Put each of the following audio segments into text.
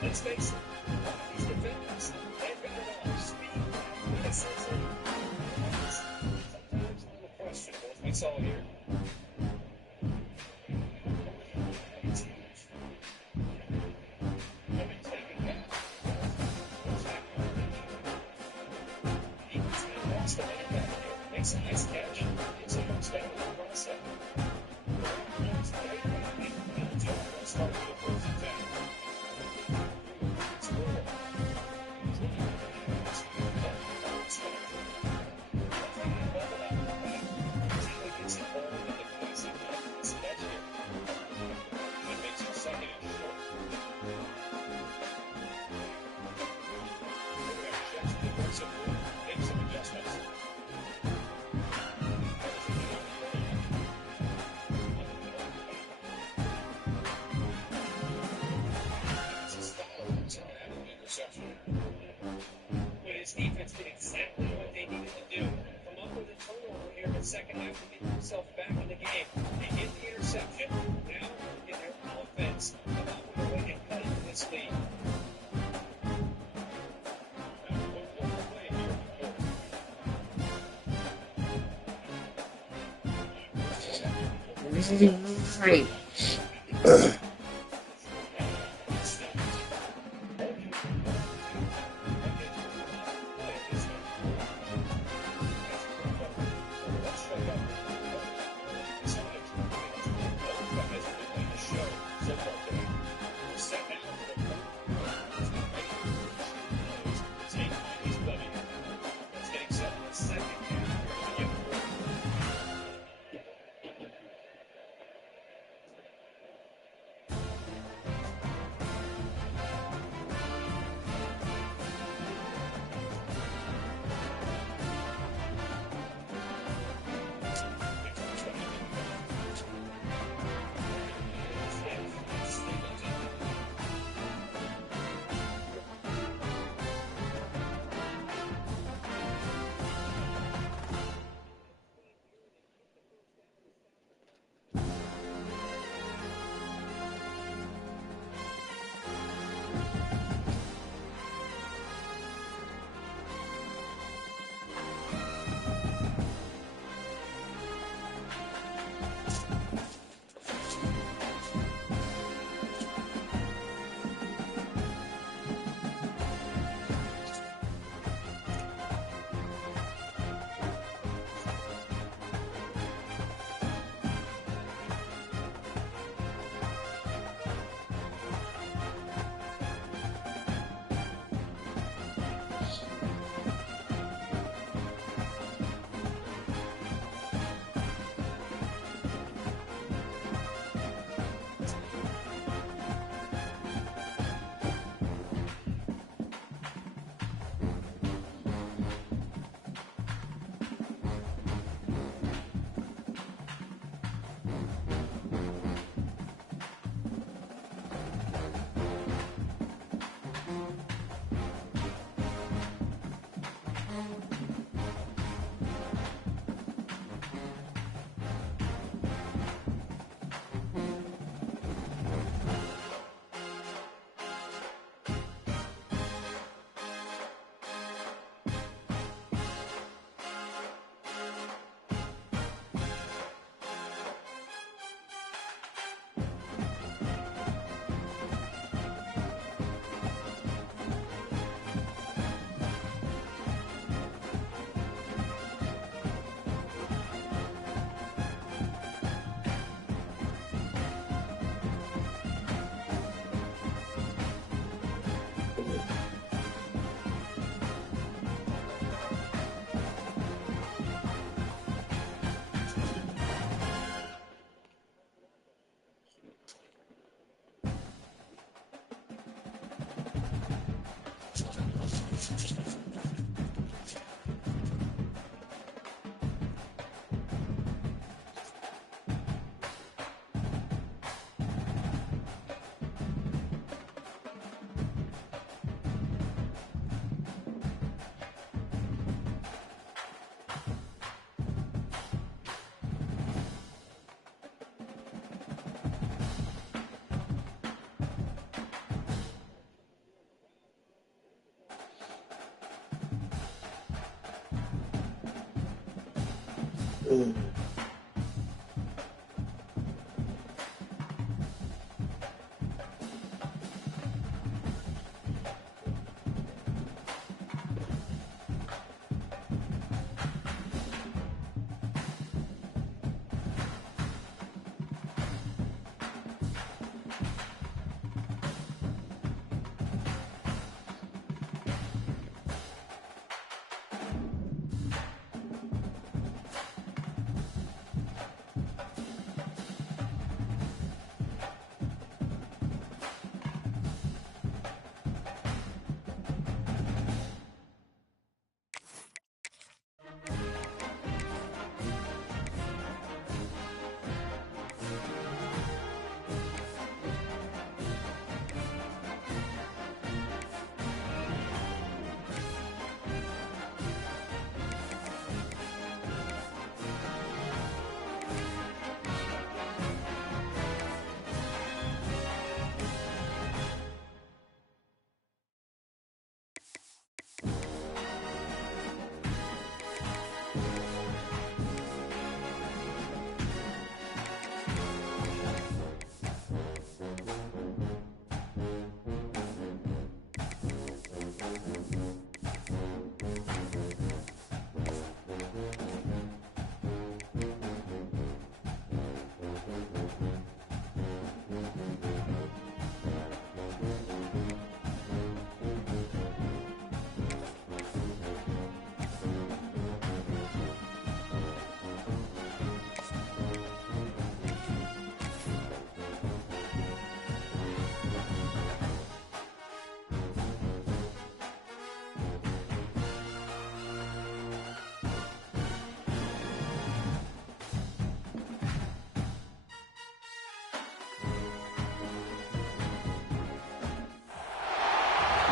Let's face it, these defenders, they've got it all. Speed, innocence, and sometimes a little questionable, as we saw here. It's huge. Let me take it back. Eagles may lost the running back here. Makes a nice catch. It's a first down in the process. It's great. Start with the first attack. It's cool. Defense did exactly what they needed to do. Come up with a turnover here in the second half to get themselves back in the game. They get the interception. Now in their offense, come up with a way to cut into this lead. Right.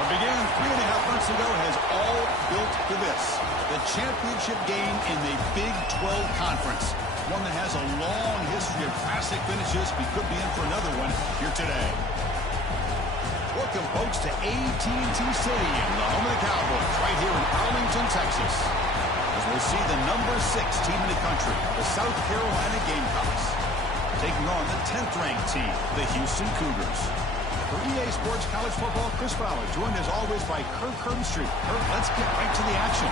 Began 3.5 months ago has all built to this. The championship game in the Big 12 Conference. One that has a long history of classic finishes. We could be in for another one here today. Welcome, folks, to AT&T Stadium, the home of the Cowboys, right here in Arlington, Texas. As we'll see the number 6 team in the country, the South Carolina Gamecocks, taking on the 10th-ranked team, the Houston Cougars. For EA Sports College Football, Chris Fowler, joined as always by Kirk Herbstreit. Kirk, let's get right to the action.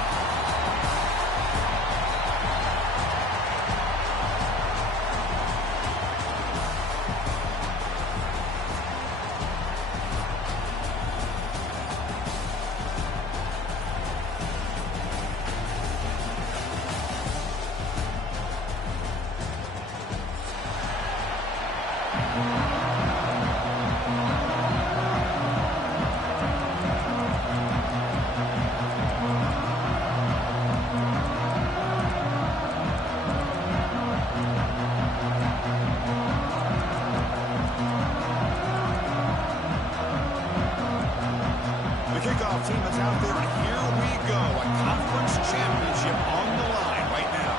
Kickoff team is out there, and here we go. A conference championship on the line right now.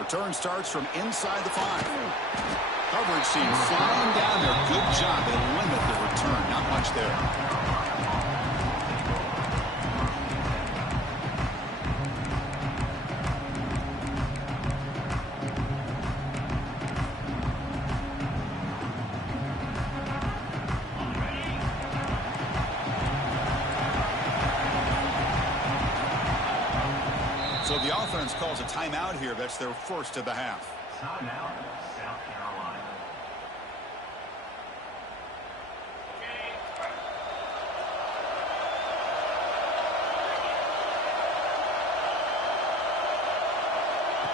Return starts from inside the 5. Coverage team flying down there. Good job. They limit the return. Not much there. So the offense calls a timeout here. That's their first of the half. Timeout, South Carolina.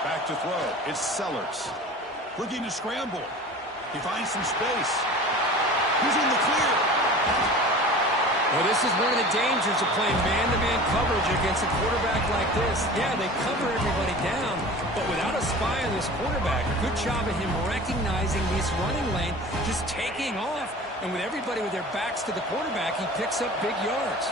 Back to throw. It's Sellers. Looking to scramble. He finds some space. He's in the clear. Well, this is one of the dangers of playing man-to-man coverage against a quarterback like this. Yeah, they cover everybody down, but without a spy on this quarterback, good job of him recognizing this running lane, just taking off, and with everybody with their backs to the quarterback, he picks up big yards.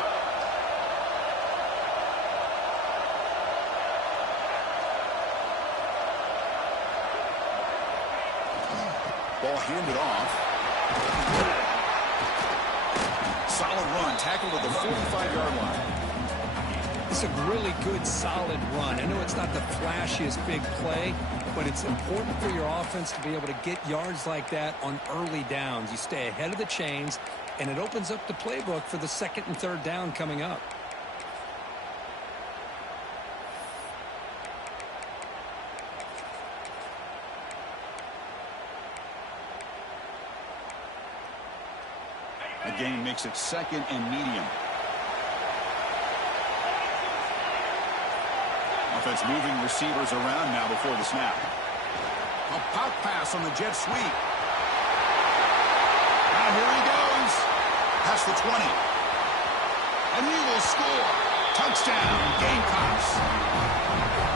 Ball handed off. Solid run, tackled at the 45-yard line. It's a really good, solid run. I know it's not the flashiest big play, but it's important for your offense to be able to get yards like that on early downs. You stay ahead of the chains, and it opens up the playbook for the second and third down coming up. A gain makes it second and medium. Offense moving receivers around now before the snap. A pop pass on the jet sweep. Now here he goes. Past the 20. And he will score. Touchdown, Gamecocks.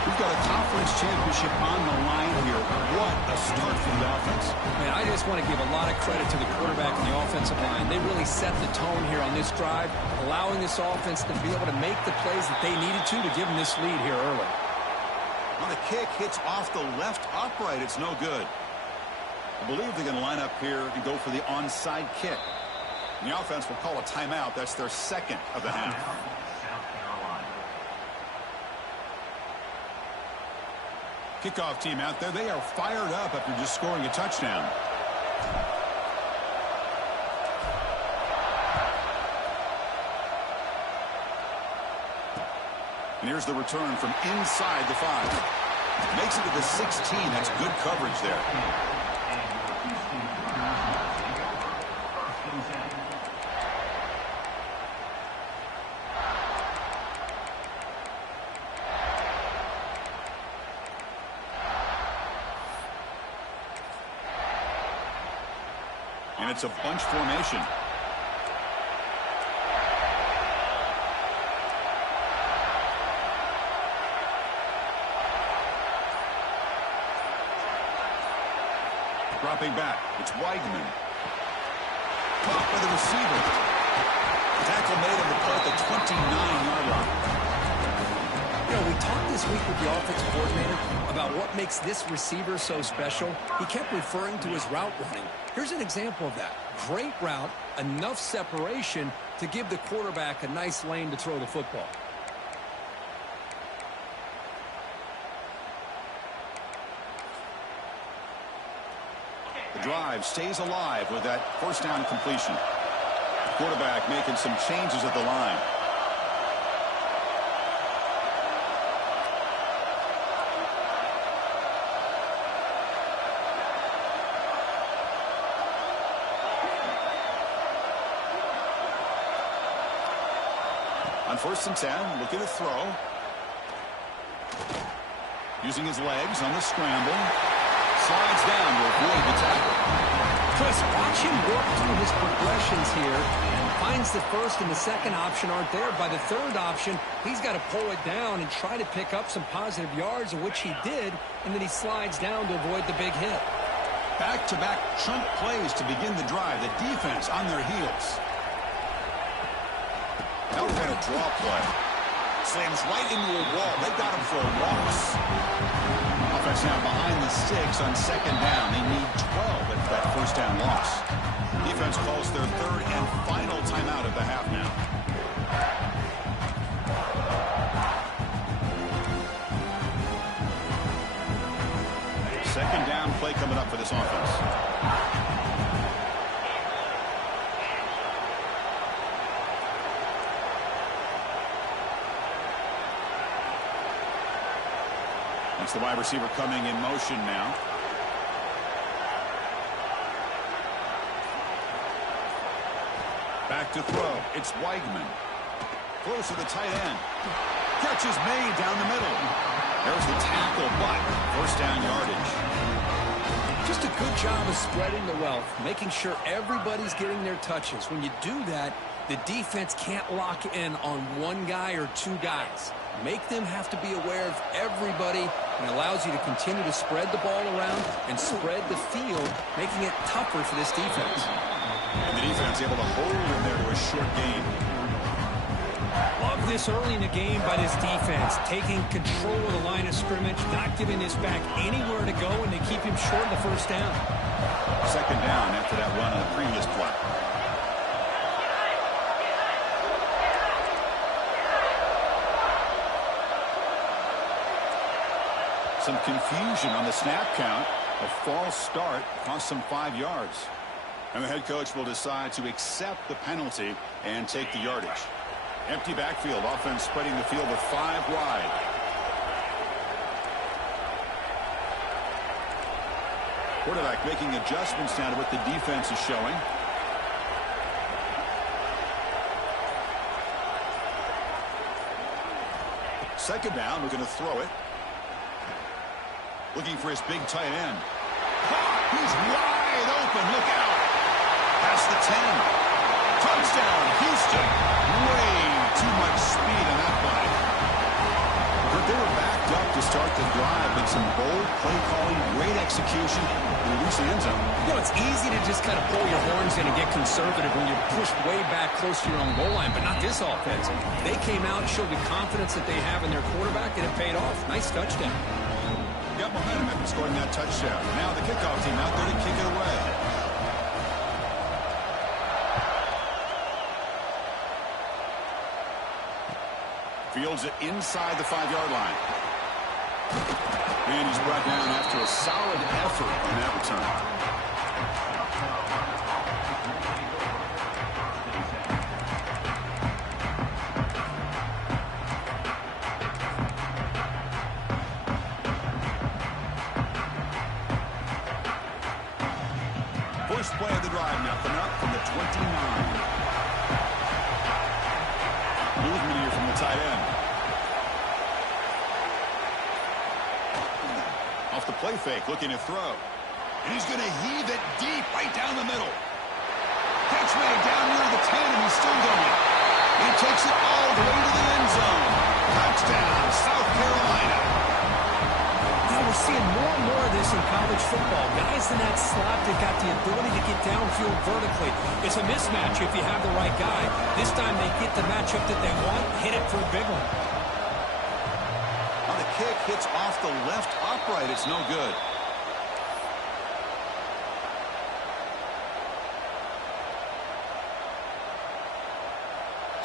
We've got a conference championship on the line here. What a start for the offense. Man, I just want to give a lot of credit to the quarterback and the offensive line. They really set the tone here on this drive, allowing this offense to be able to make the plays that they needed to give them this lead here early. Well, the kick hits off the left upright. It's no good. I believe they're going to line up here and go for the onside kick. And the offense will call a timeout. That's their second of the half. South Carolina. Kickoff team out there. They are fired up after just scoring a touchdown. And here's the return from inside the 5. Makes it to the 16. That's good coverage there. And it's a bunch formation. Dropping back, it's Weigman. Caught by the receiver. Tackle made on the play at the 29-yard line. You know, we talked this week with the offensive coordinator about what makes this receiver so special. He kept referring to his route running. Here's an example of that. Great route, enough separation to give the quarterback a nice lane to throw the football. The drive stays alive with that first down completion. Quarterback making some changes at the line. On 1st and 10, looking to throw. Using his legs on the scramble. Slides down to avoid the tackle. Chris, watch him work through his progressions here. Finds the first and the second option aren't there. By the third option, he's got to pull it down and try to pick up some positive yards, of which he did, and then he slides down to avoid the big hit. Back-to-back chunk plays to begin the drive. The defense on their heels. Now we're going to draw play. Slams right into a wall. They got him for a loss. Offense now behind the 6 on 2nd down. They need 12 at that first down loss. Defense calls their third and final timeout of the half now. Second down play coming up for this offense. That's the wide receiver coming in motion now. Back to throw. It's Weigman. Close to the tight end. Catch is made down the middle. There's the tackle, but first down yardage. Just a good job of spreading the wealth, making sure everybody's getting their touches. When you do that, the defense can't lock in on one guy or two guys. Make them have to be aware of everybody, and allows you to continue to spread the ball around and spread the field, making it tougher for this defense. And the defense able to hold him there to a short gain. Love this early in the game by this defense, taking control of the line of scrimmage, not giving this back anywhere to go, and they keep him short of the first down. Second down after that run on the previous play. Some confusion on the snap count. A false start cost them 5 yards. And the head coach will decide to accept the penalty and take the yardage. Empty backfield. Offense spreading the field with 5 wide. Quarterback making adjustments now to what the defense is showing. Second down, we're going to throw it. Looking for his big tight end. He's wide open. Look out. Past the 10. Touchdown, Houston. Way too much speed on that play. But they were backed up to start the drive, but some bold play calling, great execution, and reach the end zone. You know, it's easy to just kind of pull your horns in and get conservative when you're pushed way back close to your own goal line, but not this offense. They came out and showed the confidence that they have in their quarterback, and it paid off. Nice touchdown. Got momentum after scoring that touchdown. Now the kickoff team out there to kick it away. Fields it inside the 5-yard line. And he's brought down after a solid effort on that return. First play of the drive now coming up from the 29. Movement here from the tight end. Off the play fake, looking to throw. And he's going to heave it deep right down the middle. Catch made down near the 10, and he's still going. He takes it all the way to the end zone. Touchdown, South Carolina. Now we're seeing more and more of this in college football. Guys in that slot that got the ability to get downfield vertically. It's a mismatch if you have the right guy. This time they get the matchup that they want, hit it for a big one. On the kick, hits off the left upright. It's no good.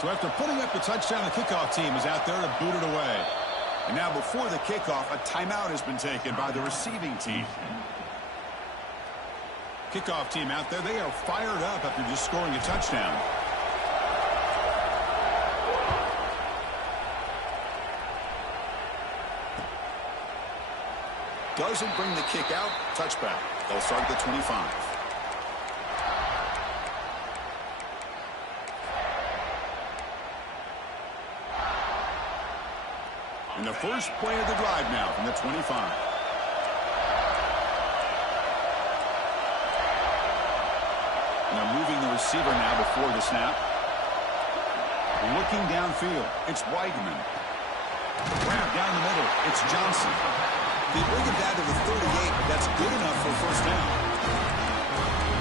So after putting up the touchdown, the kickoff team is out there to boot it away. And now before the kickoff, a timeout has been taken by the receiving team. Kickoff team out there, they are fired up after just scoring a touchdown. Doesn't bring the kick out. Touchback. They'll start at the 25. And the first play of the drive now from the 25. Now moving the receiver now before the snap. Looking downfield. It's Weidman. Grab down the middle. It's Johnson. They bring it down to the 38, but that's good enough for a first down.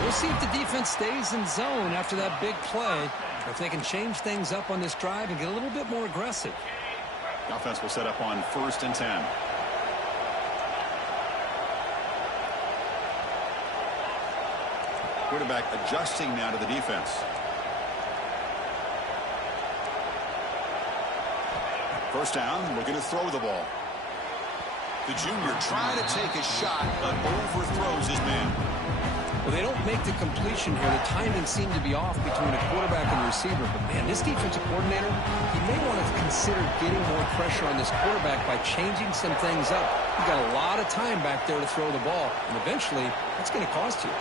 We'll see if the defense stays in zone after that big play, or if they can change things up on this drive and get a little bit more aggressive. The offense will set up on 1st and 10. Quarterback adjusting now to the defense. First down, we're going to throw the ball. The junior trying to take a shot, but overthrows his man. Well, they don't make the completion here. The timing seemed to be off between a quarterback and a receiver. But, man, this defensive coordinator, he may want to consider getting more pressure on this quarterback by changing some things up. You've got a lot of time back there to throw the ball, and eventually that's going to cost you.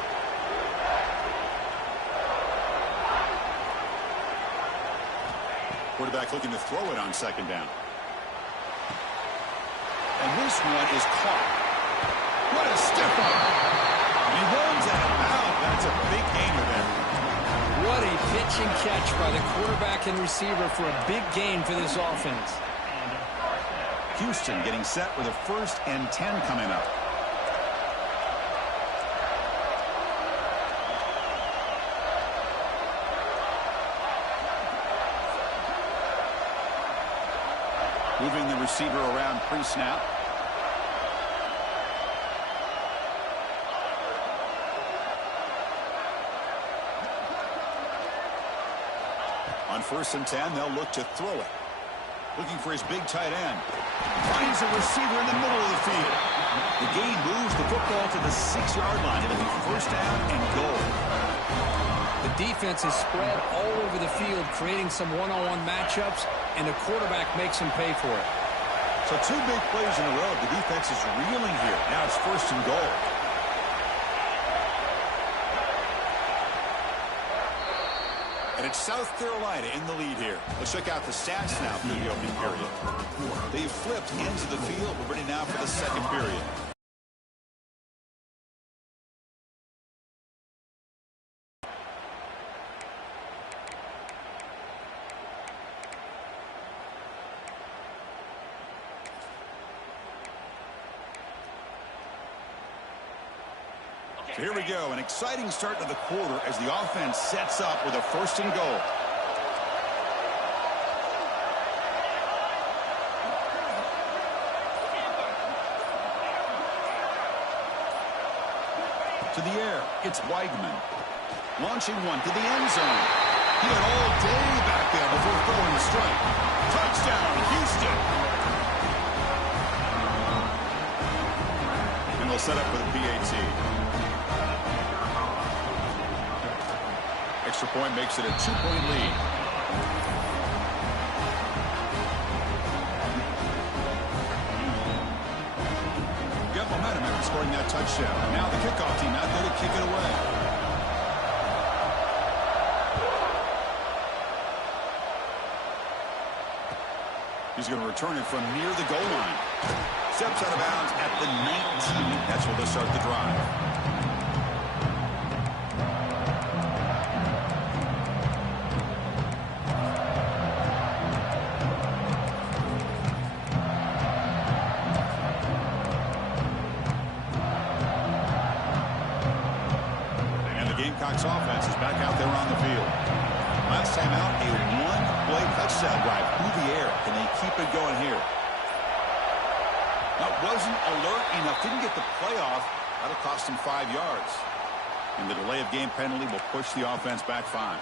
Quarterback looking to throw it on second down. And this one is caught. What a stiff arm. He runs out of bounds. That's a big gainer there. What a pitch and catch by the quarterback and receiver for a big gain for this offense. Houston getting set with a 1st and 10 coming up. Moving the receiver around pre-snap. On 1st and 10, they'll look to throw it. Looking for his big tight end. Finds a receiver in the middle of the field. The gain moves the football to the 6-yard line. It'll be first down and goal. The defense is spread all over the field, creating some one-on-one matchups, and the quarterback makes them pay for it. So 2 big plays in a row. The defense is reeling here. Now it's first and goal. And it's South Carolina in the lead here. Let's check out the stats now through the opening period. They've flipped ends of the field. We're ready now for the second period. So here we go, an exciting start to the quarter as the offense sets up with a first and goal. To the air, it's Weigman. Launching one to the end zone. He had all day back there before throwing the strike. Touchdown, Houston! And they'll set up with a PAT. Extra point makes it a 2-point lead. Got momentum after scoring that touchdown. Now the kickoff team out there to kick it away. He's going to return it from near the goal line. Steps out of bounds at the 19. That's where they'll start the drive. Offense is back out there on the field. Last time out, a one-play touchdown drive through the air. Can they keep it going here? That wasn't alert enough. Didn't get the play off. That'll cost him 5 yards. And the delay of game penalty will push the offense back 5.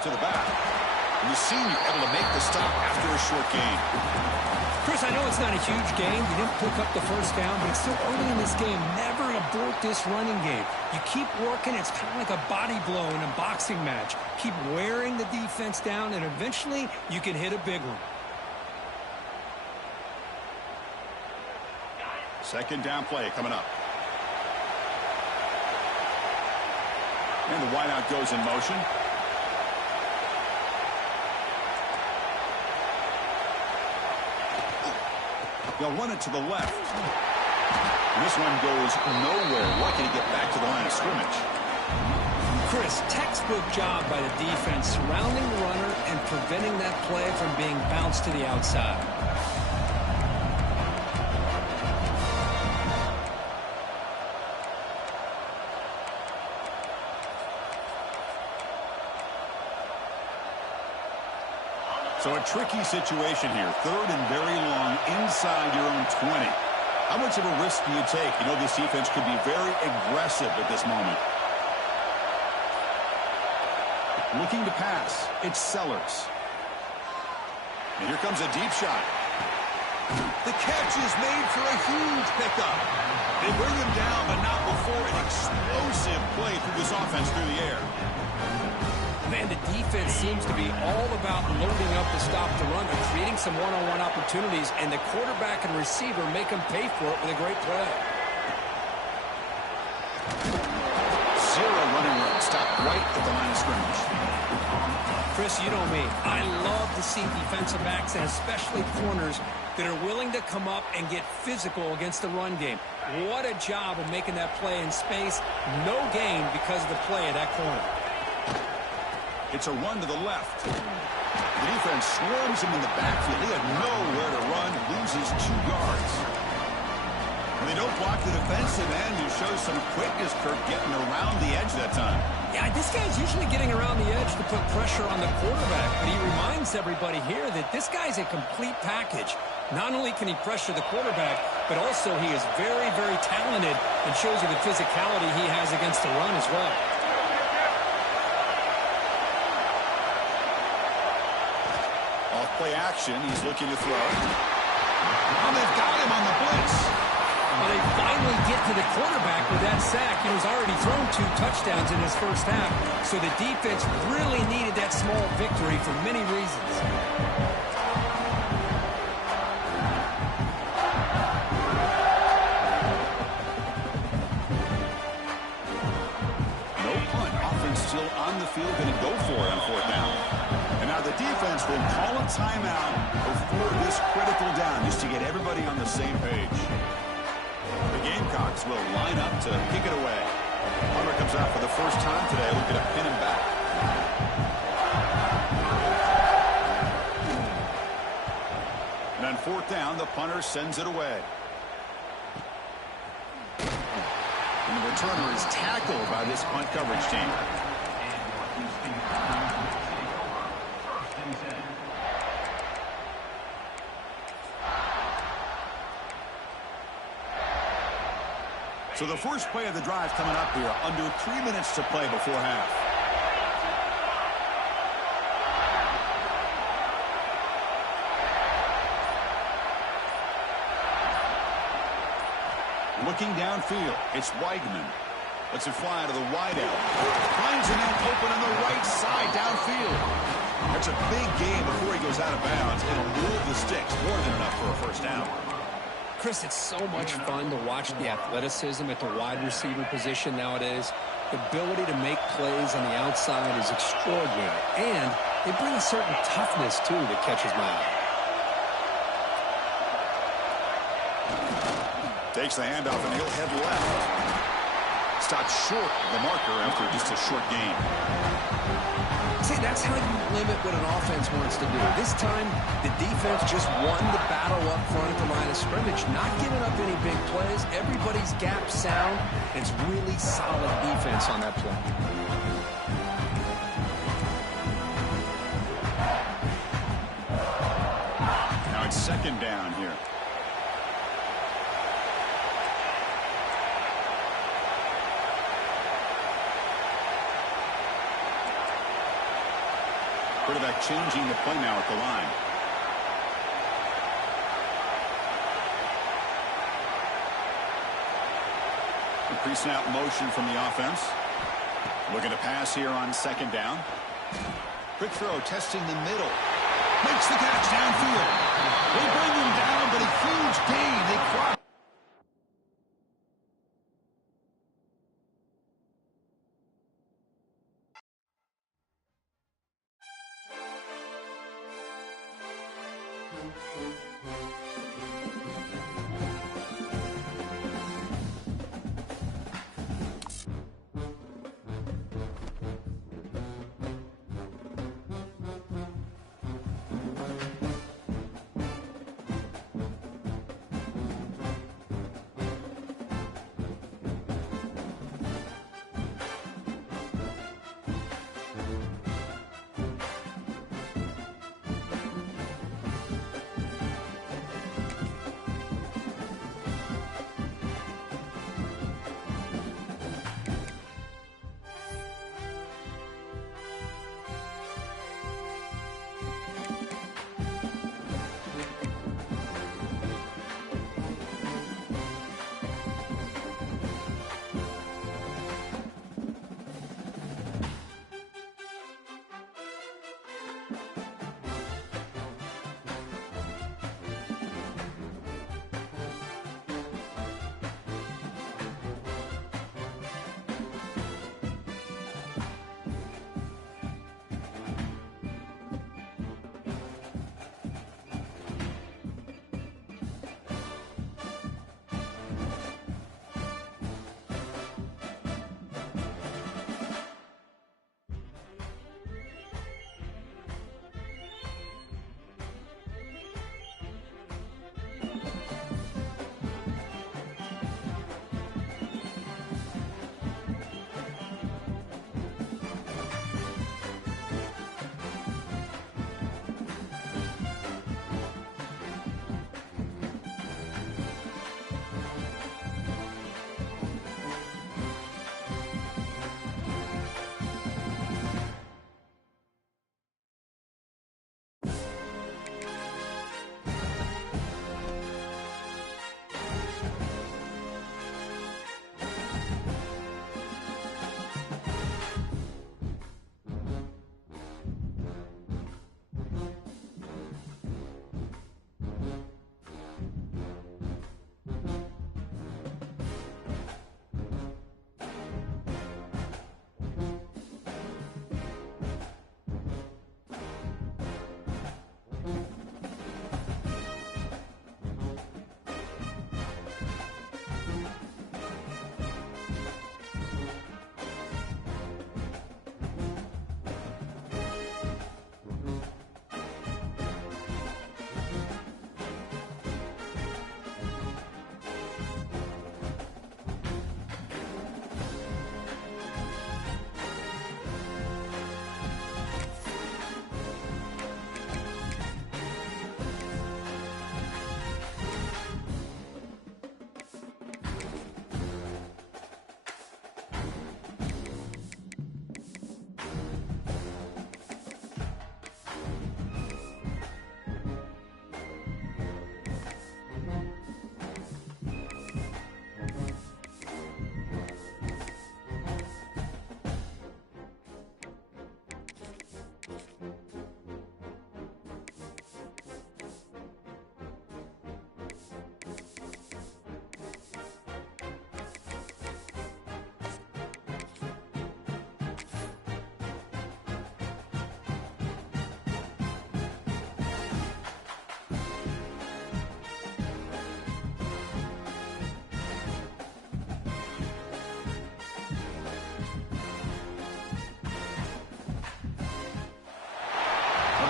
To the back. And the senior able to make the stop after a short gain. Chris, I know it's not a huge gain. You didn't pick up the first down, but it's still early in this game. Never abort this running game. You keep working. It's kind of like a body blow in a boxing match. Keep wearing the defense down, and eventually you can hit a big one. Second down play coming up. And the wideout goes in motion. They'll run it to the left. And this one goes nowhere. Lucky to get back to the line of scrimmage. Chris, textbook job by the defense surrounding the runner and preventing that play from being bounced to the outside. So a tricky situation here. Third and very long inside your own 20. How much of a risk do you take? You know this defense could be very aggressive at this moment. Looking to pass. It's Sellers. And here comes a deep shot. The catch is made for a huge pickup. They bring him down, but not before an explosive play through this offense through the air. Man, the defense seems to be all about loading up to stop the run. They're creating some one-on-one opportunities, and the quarterback and receiver make them pay for it with a great play. Zero running room. Stop right at the line of scrimmage. Chris, you know me. I love to see defensive backs, and especially corners, that are willing to come up and get physical against the run game. What a job of making that play in space. No gain because of the play of that corner. It's a run to the left. The defense swarms him in the backfield. He had nowhere to run, loses 2 yards. They don't block the defensive end, who shows some quickness, Kirk, getting around the edge that time. Yeah, this guy's usually getting around the edge to put pressure on the quarterback, but he reminds everybody here that this guy's a complete package. Not only can he pressure the quarterback, but also he is very, very talented and shows you the physicality he has against the run as well. Off-play action, he's looking to throw. Oh, they've got him on the blitz. Well, they finally get to the quarterback with that sack. He was already thrown 2 touchdowns in his first half, so the defense really needed that small victory for many reasons. No punt. Offense still on the field, going to go for it on 4th down. And now the defense will call a timeout before this critical down, just to get everybody on the same page. The Gamecocks will line up to kick it away. Hunter comes out for the first time today, looking to pin him back. And on 4th down, the punter sends it away. And the returner is tackled by this punt coverage team. So the first play of the drive coming up here, under 3 minutes to play before half. Looking downfield, it's Weigman. Lets it fly to the wideout. Finds a man open on the right side downfield. That's a big gain before he goes out of bounds. It'll move the sticks, more than enough for a first down. Chris, it's so much fun to watch the athleticism at the wide receiver position nowadays. The ability to make plays on the outside is extraordinary. And they bring a certain toughness, too, that catches my eye. Takes the handoff, and he'll head left. Stopped short of the marker after just a short gain. See, that's how you limit what an offense wants to do. This time, the defense just won the battle up front at the line of scrimmage, not giving up any big plays. Everybody's gap sound. It's really solid defense on that play. Now it's 2nd down here. Quarterback changing the play now at the line. A pre-snap motion from the offense. Looking to pass here on 2nd down. Quick throw, testing the middle. Makes the catch downfield. They bring him down, but a huge gain. They cross.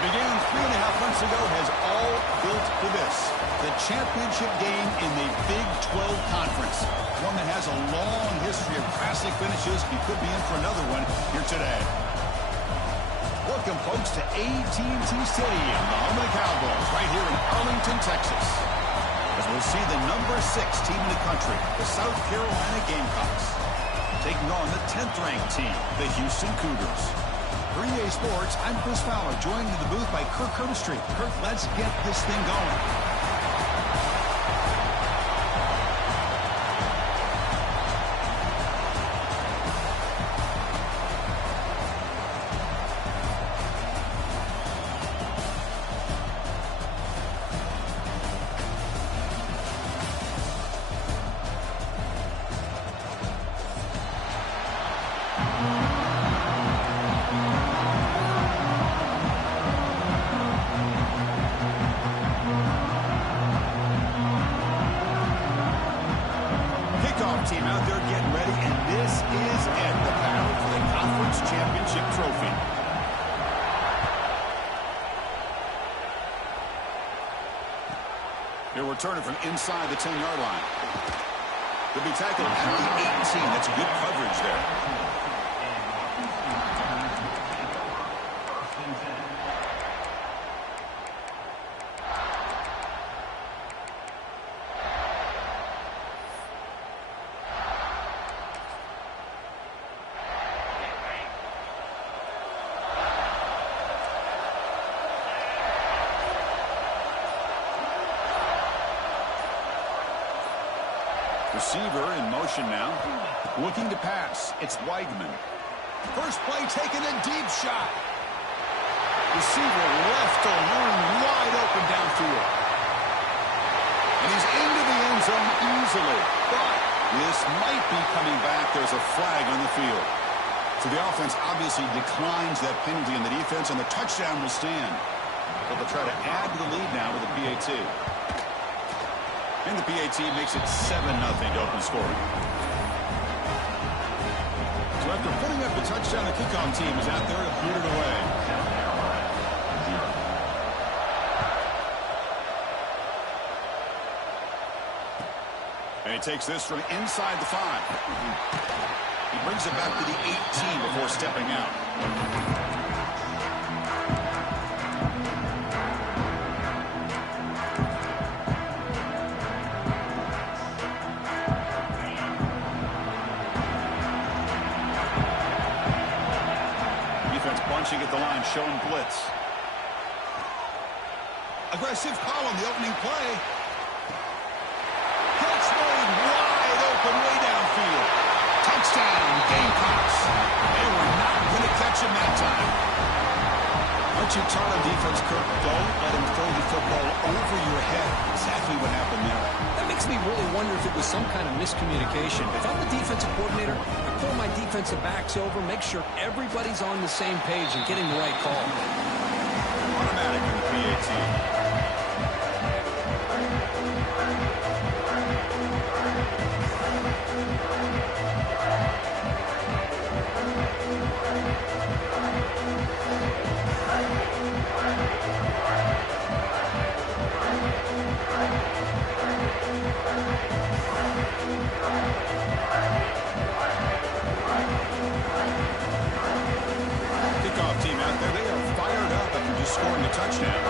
What began 3.5 months ago has all built to this. The championship game in the Big 12 Conference. One that has a long history of classic finishes. We could be in for another one here today. Welcome, folks, to AT&T Stadium, the home of the Cowboys, right here in Arlington, Texas. As we'll see the number 6 team in the country, the South Carolina Gamecocks, taking on the 10th-ranked team, the Houston Cougars. For EA Sports, I'm Chris Fowler, joined in the booth by Kirk Herbstreit. Kirk, let's get this thing going. Team out there getting ready, and this is it, the battle for the conference championship trophy. Here we're turning from inside the 10-yard line. They'll be tackled at the 18. That's good coverage there. Receiver in motion now. Looking to pass. It's Weigman. First play taken, a deep shot. Receiver left alone, wide open downfield. And he's into the end zone easily. But this might be coming back. There's a flag on the field. So the offense obviously declines that penalty in the defense, and the touchdown will stand. So they'll try to add to the lead now with a PAT. And the PAT makes it 7-0 to open scoring. So after putting up the touchdown, the kickoff team is out there to boot it away. And he takes this from inside the 5. He brings it back to the 18 before stepping out. Bunching at the line, showing blitz. Aggressive call on the opening play. Catch made wide open way downfield. Touchdown, Gamecocks. They were not going to catch him that time. Aren't you taught on defense, Kirk? Don't let him throw the football over your head. Exactly what happened there. That makes me really wonder if it was some kind of miscommunication. If I'm the defensive coordinator, I pull my defensive backs over, make sure everybody's on the same page and getting the right call. Automatic in the PAT. Kickoff team out there, they are fired up after just scoring a touchdown.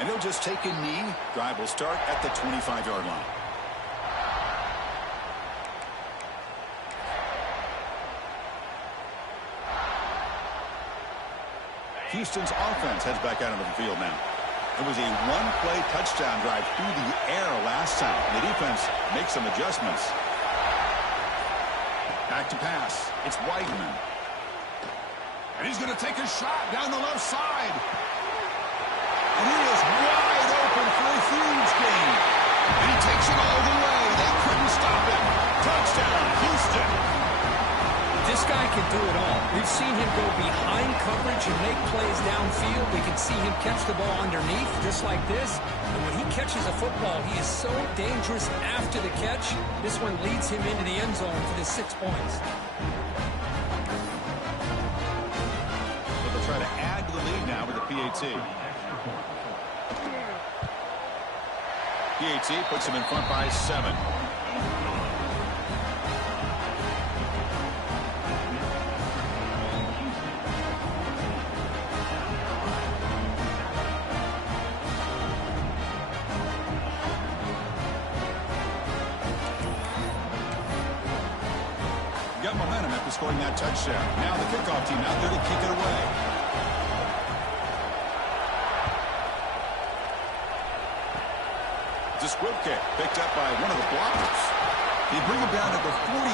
And he'll just take a knee. Drive will start at the 25-yard line. Houston's offense heads back out onto the field now. It was a one-play touchdown drive through the air last time. The defense makes some adjustments. Back to pass. It's Weigman. And he's going to take a shot down the left side. And he is wide open for a huge gain. And he takes it all the way. They couldn't stop him. Touchdown, Houston. This guy can do it all. We've seen him go behind coverage and make plays downfield. We can see him catch the ball underneath, just like this. And when he catches a football, he is so dangerous after the catch. This one leads him into the end zone for the 6 points. So they'll try to add to the lead now with the PAT. PAT puts him in front by 7. Got momentum after scoring that touchdown. Now the kickoff team out there to kick it away. It's a squib kick picked up by one of the blockers. They bring him down to the 41.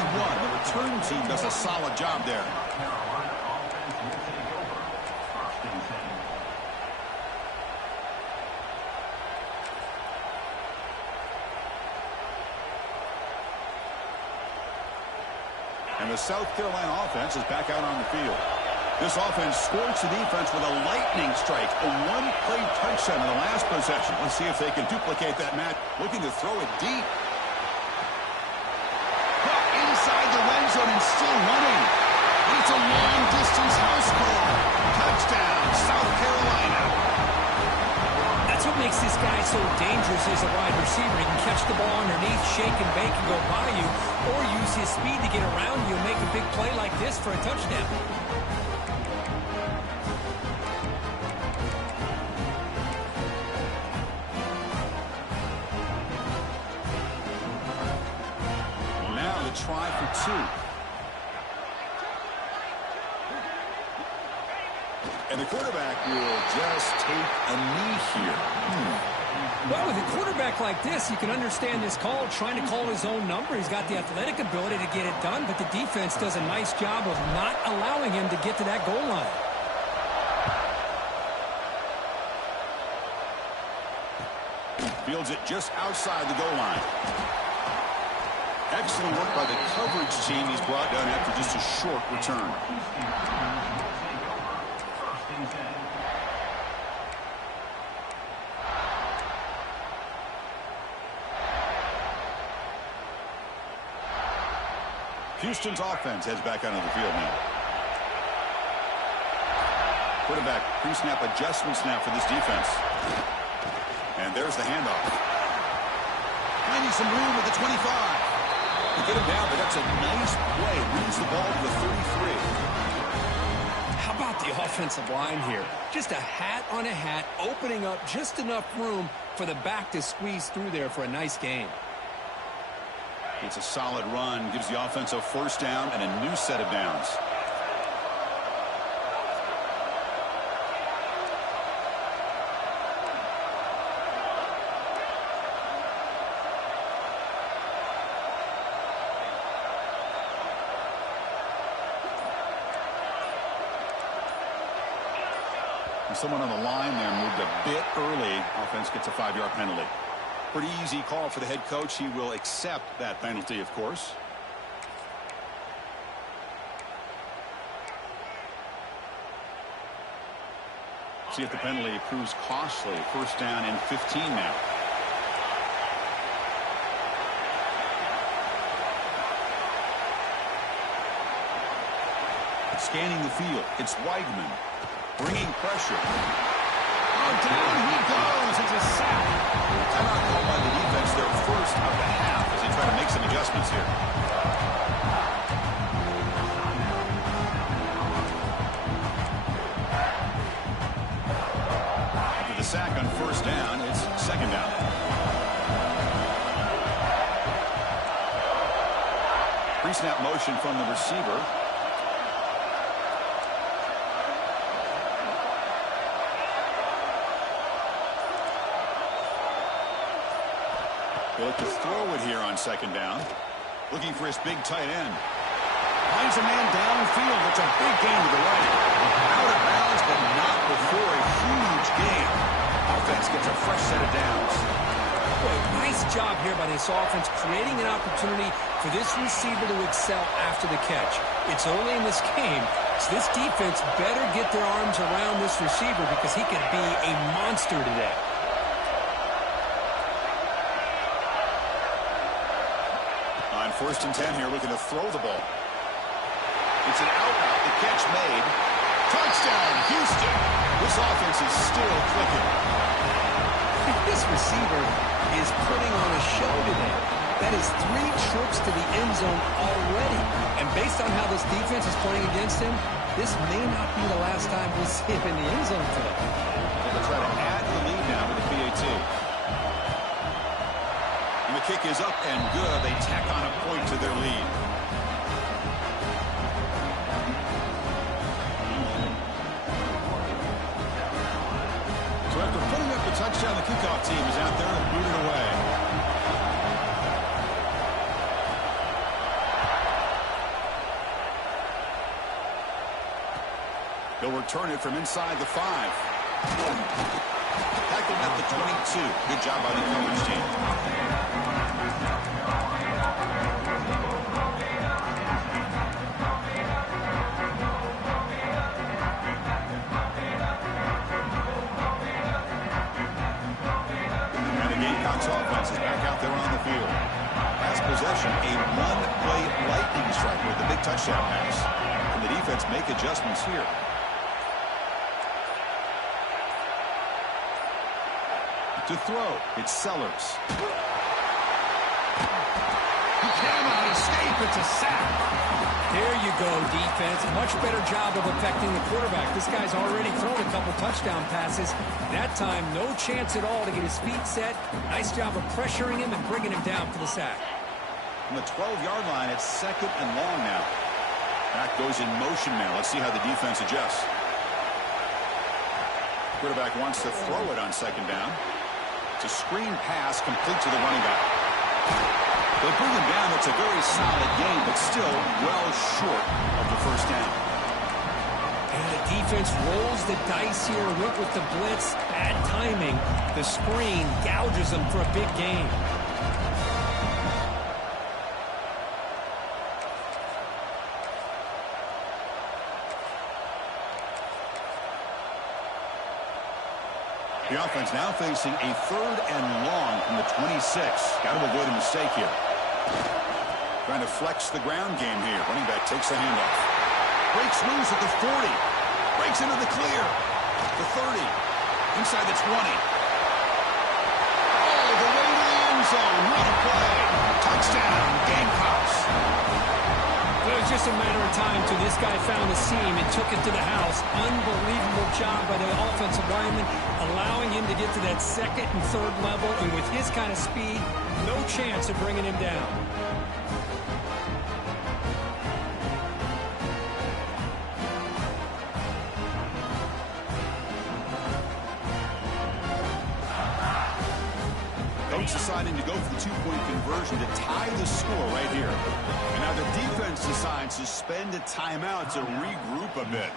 The return team does a solid job there. And the South Carolina offense is back out on the field. This offense scorched the defense with a lightning strike, a one-play touchdown in the last possession. Let's see if they can duplicate that match. Looking to throw it deep. Caught inside the red zone and still running. And it's a long-distance house call. Touchdown, South Carolina. That's what makes this guy so dangerous as a wide receiver. He can catch the ball underneath, shake and bake and go by you, or use his speed to get around you and make a big play like this for a touchdown. Now the try for 2. And the quarterback will just take a knee here. Well, with a quarterback like this, you can understand this call, trying to call his own number. He's got the athletic ability to get it done, but the defense does a nice job of not allowing him to get to that goal line. Fields it just outside the goal line. Excellent work by the coverage team. He's brought down after just a short return. Houston's offense heads back onto the field now. Quarterback pre-snap adjustment snap for this defense. And there's the handoff. Finding some room at the 25. To get him down, but that's a nice play. Moves the ball to the 33. How about the offensive line here? Just a hat on a hat, opening up just enough room for the back to squeeze through there for a nice gain. It's a solid run, gives the offense a first down and a new set of downs. And someone on the line there moved a bit early. Offense gets a 5-yard penalty. Pretty easy call for the head coach. He will accept that penalty, of course. See if the penalty proves costly. First down and 15 now. Scanning the field. It's Weidman bringing pressure. Oh, down he goes. It's a sack. Timeout called by the defense, their first of the half, as they try to make some adjustments here. After the sack on first down, it's second down. Pre-snap motion from the receiver. They look to throw it here on second down. Looking for his big tight end. Finds a man downfield. It's a big gain to the right. Out of bounds, but not before a huge gain. Offense gets a fresh set of downs. Boy, nice job here by this offense, creating an opportunity for this receiver to excel after the catch. It's early in this game, so this defense better get their arms around this receiver because he could be a monster today. On 1st and 10 here, looking to throw the ball. It's an out route, the catch made. Touchdown, Houston. This offense is still clicking. This receiver is putting on a show today. That is 3 trips to the end zone already. And based on how this defense is playing against him, this may not be the last time we see him in the end zone today. They'll try to add the lead now with the PAT. And the kick is up and good. They tack on a point to their lead. So after putting up the touchdown, the kickoff team is out there and booted away. They'll return it from inside the 5. Tackled at the 22. Good job by the coverage team. And the Gamecocks offense is back out there on the field. Pass possession, a one-play lightning strike with the big touchdown pass. And the defense make adjustments here. To throw, it's Sellers. He cannot escape. It's a sack. There you go, defense. Much better job of affecting the quarterback. This guy's already thrown a couple touchdown passes. That time, no chance at all to get his feet set. Nice job of pressuring him and bringing him down for the sack. On the 12-yard line, it's 2nd and long now. Back goes in motion now. Let's see how the defense adjusts. Quarterback wants to throw it on 2nd down. It's a screen pass complete to the running back. They bring him down. It's a very solid game, but still well short of the 1st down. And the defense rolls the dice here, went with the blitz. Bad timing. The screen gouges them for a big gain. The offense now facing a 3rd and long from the 26. Got to avoid a mistake here. Trying to flex the ground game here. Running back takes the handoff. Breaks loose at the 40. Breaks into the clear. The 30. Inside the 20. All the way to the end zone. What a play. Touchdown, Gamecocks. Well, it was just a matter of time till this guy found the seam and took it to the house. Unbelievable job by the offensive lineman, allowing him to get to that 2nd and 3rd level. And with his kind of speed, no chance of bringing him down. Coach deciding to go for the 2-point conversion to tie the score right here. And now the defense decides to spend a timeout to regroup a bit.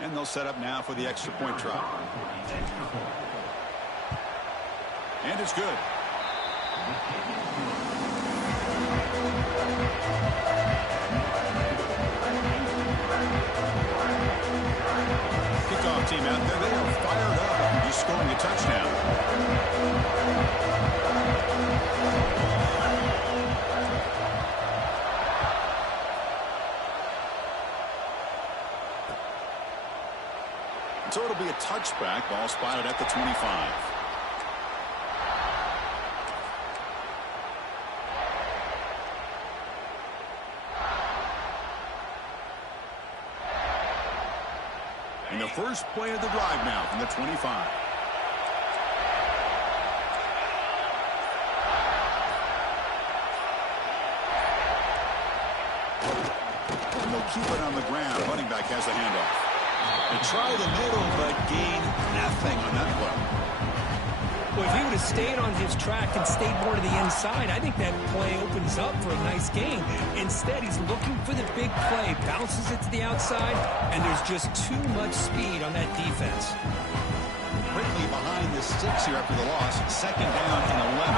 And they'll set up now for the extra point try. And it's good. Kickoff team out there, they are fired up after just scoring a touchdown. So it'll be a touchback, ball spotted at the 25. And the first play of the drive now from the 25. And they'll keep it on the ground. Running back has the handoff. They try the middle, but gain nothing on that play. Well, if he would have stayed on his track and stayed more to the inside, I think that play opens up for a nice gain. Instead, he's looking for the big play, bounces it to the outside, and there's just too much speed on that defense. quickly behind the sticks here after the loss. Second down and 11.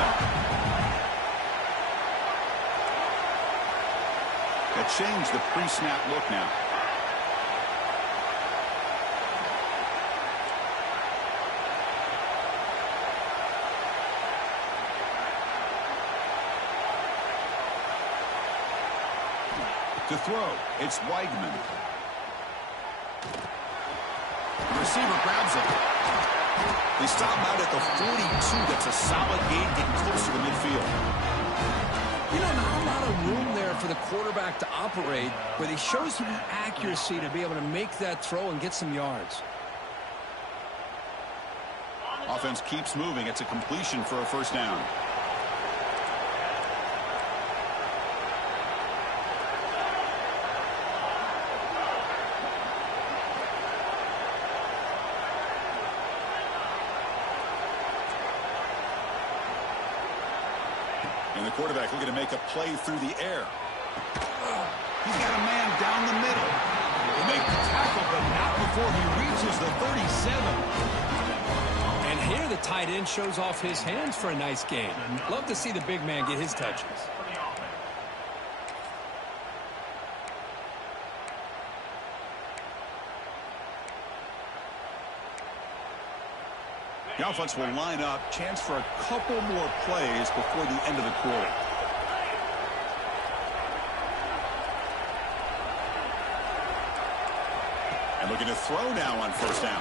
That changed the pre-snap look now. To throw, it's Weidman. The receiver grabs it. They stop him out at the 42. That's a solid gain, getting closer to midfield. You know, not a lot of room there for the quarterback to operate, but he shows you the accuracy to be able to make that throw and get some yards. Offense keeps moving. It's a completion for a first down. And the quarterback looking to make a play through the air. He's got a man down the middle. They make the tackle, but not before he reaches the 37. And here the tight end shows off his hands for a nice gain. Love to see the big man get his touches. The offense will line up, chance for a couple more plays before the end of the quarter. And looking to throw now on first down.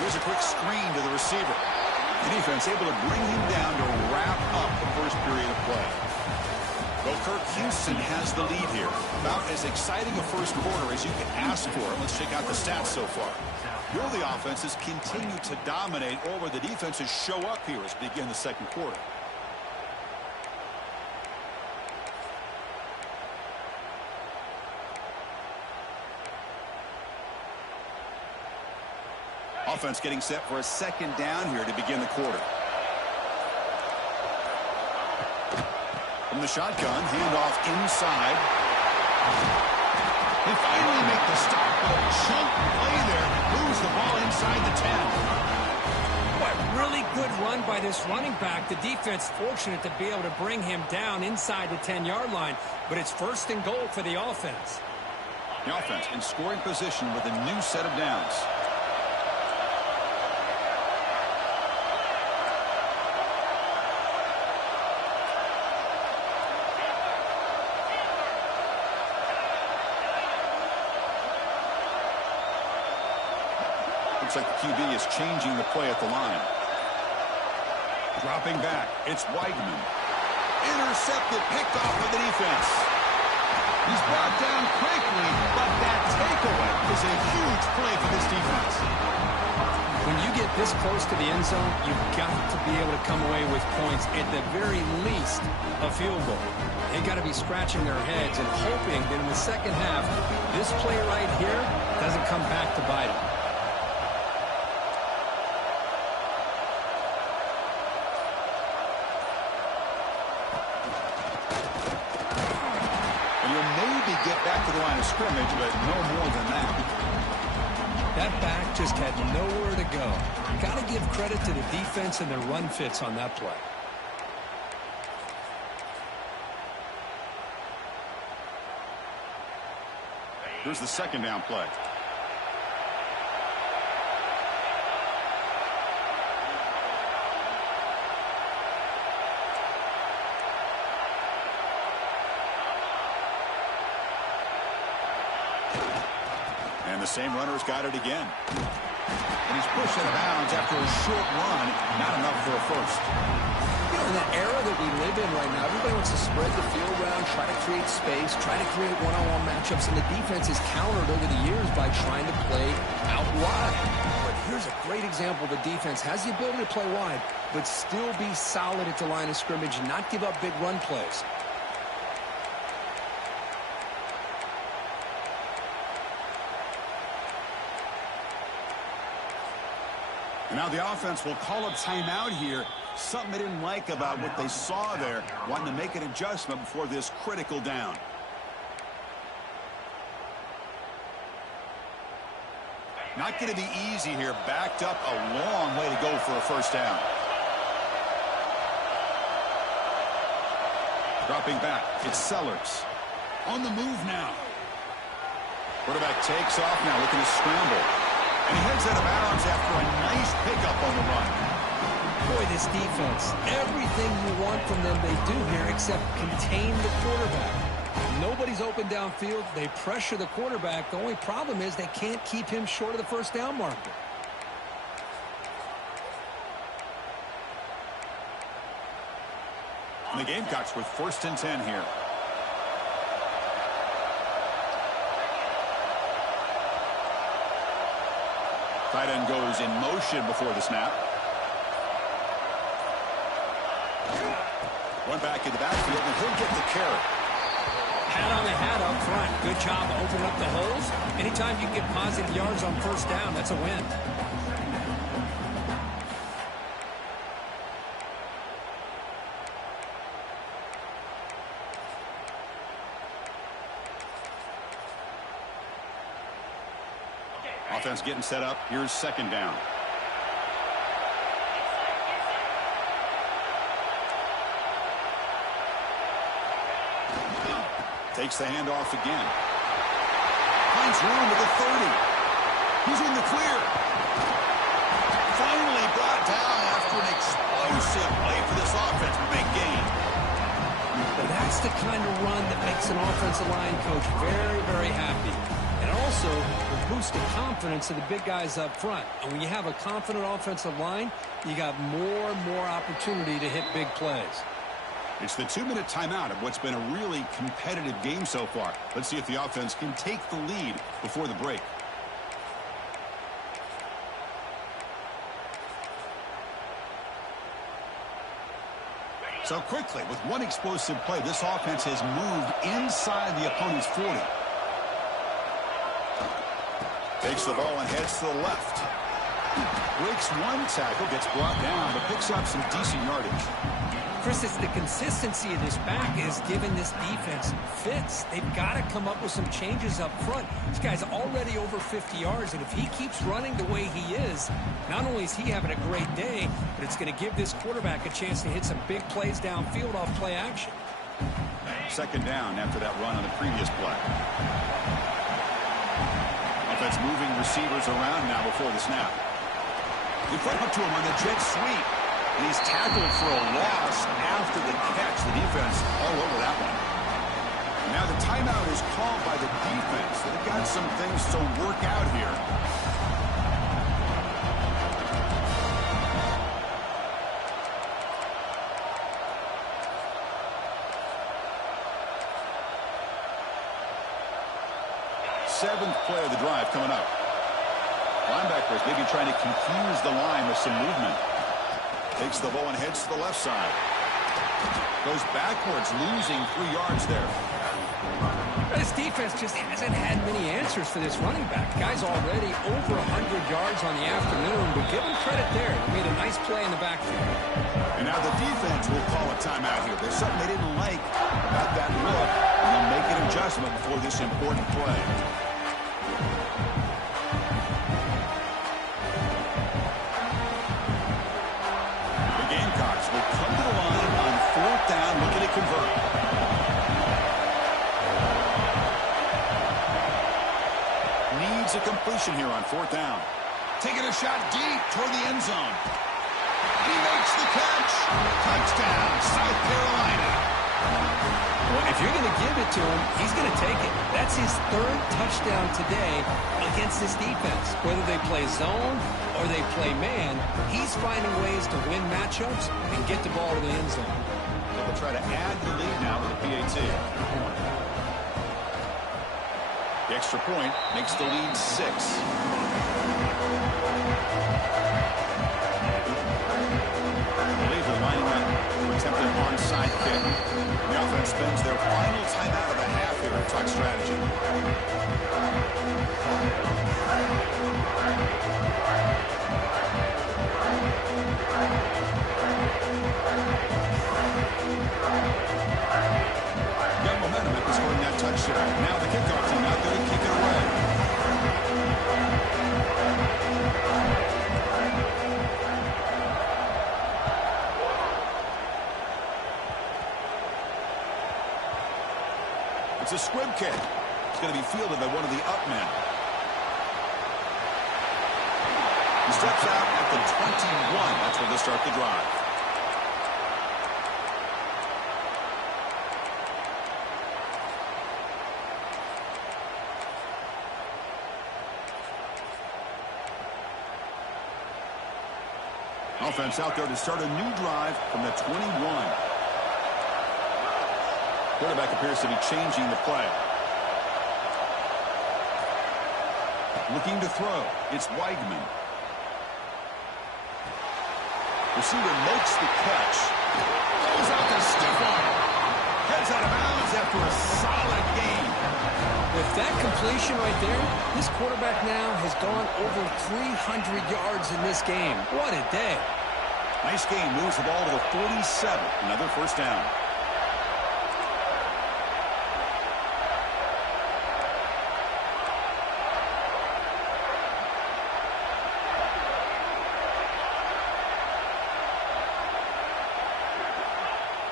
Here's a quick screen to the receiver. The defense able to bring him down to wrap up the first period of play. Well, Kirk Houston has the lead here. About as exciting a first quarter as you can ask for. Let's check out the stats so far. Will the offenses continue to dominate, or will the defenses show up here as we begin the second quarter? Offense getting set for a second down here to begin the quarter. From the shotgun, handoff inside. They finally make the stop, but a chunk play there. Moves the ball inside the 10. What really good run by this running back. The defense fortunate to be able to bring him down inside the 10-yard line, but it's first and goal for the offense. The offense in scoring position with a new set of downs. Looks like the QB is changing the play at the line. Dropping back, it's Weidman. Intercepted, picked off by the defense. He's brought down quickly, but that takeaway is a huge play for this defense. When you get this close to the end zone, you've got to be able to come away with points, at the very least, a field goal. They got to be scratching their heads and hoping that in the second half, this play right here doesn't come back to bite them. Get back to the line of scrimmage, but no more than that. That back just had nowhere to go. Got to give credit to the defense and their run fits on that play. Here's the second down play. And the same runner's got it again. And he's pushed out of bounds after a short run. Not enough for a first. You know, in that era that we live in right now, everybody wants to spread the field around, try to create space, try to create one-on-one matchups, and the defense is countered over the years by trying to play out wide. But here's a great example. The defense has the ability to play wide, but still be solid at the line of scrimmage and not give up big run plays. And now the offense will call a timeout here. Something they didn't like about what they saw there. Wanting to make an adjustment before this critical down. Not going to be easy here. Backed up a long way to go for a first down. Dropping back, it's Sellers. On the move now. Quarterback takes off now, looking to scramble. And he heads out of bounds after a nice pickup on the run. Boy, this defense, everything you want from them they do here except contain the quarterback. Nobody's open downfield. They pressure the quarterback. The only problem is they can't keep him short of the first down marker. And the Gamecocks with 1st and 10 here. Tight end goes in motion before the snap. One back in the backfield, and he'll get the carry. Hat on the hat up front. Good job opening up the holes. Anytime you get positive yards on first down, that's a win. Offense getting set up. Here's 2nd down. Takes the handoff again. Finds room at the 30. He's in the clear. Finally brought down after an explosive play for this offense. Big gain. But that's the kind of run that makes an offensive line coach very, very happy. And also will boost the confidence of the big guys up front. And when you have a confident offensive line, you got more and more opportunity to hit big plays. It's the 2-minute timeout of what's been a really competitive game so far. Let's see if the offense can take the lead before the break. So quickly, with one explosive play, this offense has moved inside the opponent's 40. Takes the ball and heads to the left. Breaks one tackle, gets brought down, but picks up some decent yardage. Chris, it's the consistency of this back is giving this defense fits. They've got to come up with some changes up front. This guy's already over 50 yards, and if he keeps running the way he is, not only is he having a great day, but it's going to give this quarterback a chance to hit some big plays downfield off play action. 2nd down after that run on the previous play. Offense moving receivers around now before the snap. They flip up to him on the jet sweep. And he's tackled for a loss after the catch. The defense all over that one. Now the timeout is called by the defense. They've got some things to work out here. Seventh play of the drive coming up. Linebackers maybe trying to confuse the line with some movement. Takes the ball and heads to the left side. Goes backwards, losing 3 yards there. This defense just hasn't had many answers for this running back. Guy's already over 100 yards on the afternoon, but give him credit there. He made a nice play in the backfield. And now the defense will call a timeout here. There's something they didn't like about that look, and they'll make an adjustment before this important play. Gamecocks will come to the line on 4th down, looking to convert. Needs a completion here on 4th down. Taking a shot deep toward the end zone. He makes the catch. Touchdown, South Carolina. Well, if you're going to give it to him, he's going to take it. That's his 3rd touchdown today against this defense. Whether they play zone or they play man, he's finding ways to win matchups and get the ball to the end zone. So they'll try to add the lead now with the PAT. The extra point makes the lead 6. I believe they're lining up to attempt an onside kick. The offense spends their final timeout of the half here at Talk Strategy. Got momentum after scoring that touchdown. Now the kickoff team out there to kick it away. It's a squib kick. It's going to be fielded by one of the up men. He steps out at the 21. That's where they start the drive. Offense out there to start a new drive from the 21. Quarterback appears to be changing the play. Looking to throw. It's Weigman. Receiver makes the catch. Goes out to stiff arm. Heads out of bounds after a solid gain. With that completion right there, this quarterback now has gone over 300 yards in this game. What a day. Nice game. Moves the ball to the 47. Another first down.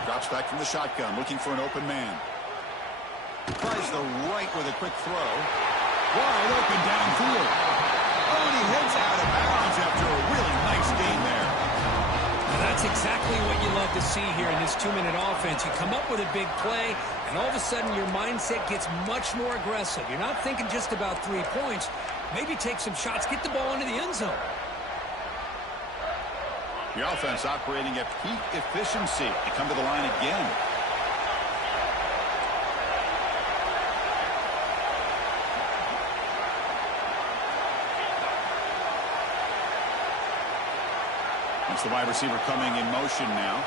Drops back from the shotgun, looking for an open man. Tries the right with a quick throw. Wide open downfield. Oh, and he heads out of bounds after a really nice gain there. That's exactly what you love to see here in this 2-minute offense. You come up with a big play, and all of a sudden your mindset gets much more aggressive. You're not thinking just about 3 points. Maybe take some shots, get the ball into the end zone. The offense operating at peak efficiency. They come to the line again. It's the wide receiver coming in motion now.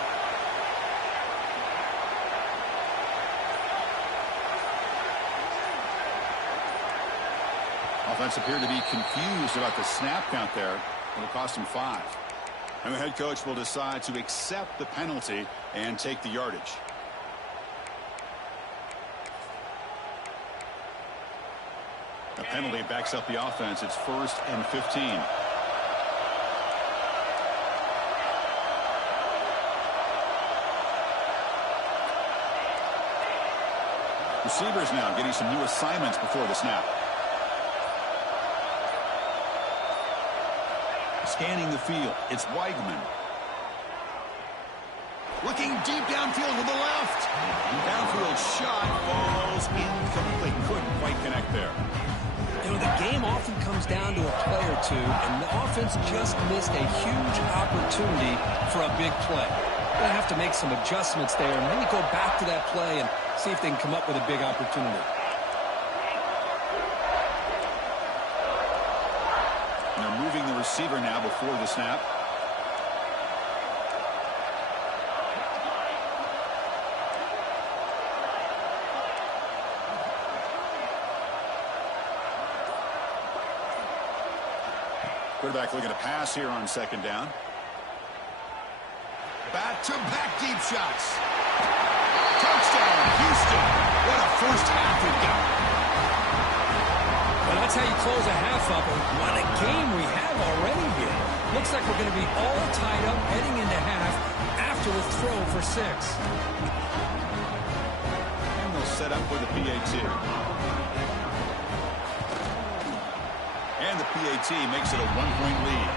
Offense appeared to be confused about the snap count there. It'll cost him 5. And the head coach will decide to accept the penalty and take the yardage. The penalty backs up the offense. It's 1st and 15. Receivers now getting some new assignments before the snap. Scanning the field, it's Weigman. Looking deep downfield to the left. Downfield shot falls incomplete. Couldn't quite connect there. You know, the game often comes down to a play or two, and the offense just missed a huge opportunity for a big play. They're going to have to make some adjustments there, and maybe go back to that play and see if they can come up with a big opportunity. And they're moving the receiver now before the snap. Quarterback looking to pass here on 2nd down. Back-to-back deep shots. Touchdown, Houston. What a first half we've got. Well, that's how you close a half up. What a game we have already here. Looks like we're going to be all tied up heading into half after the throw for 6. And they'll set up with a PAT. And the PAT makes it a 1-point lead.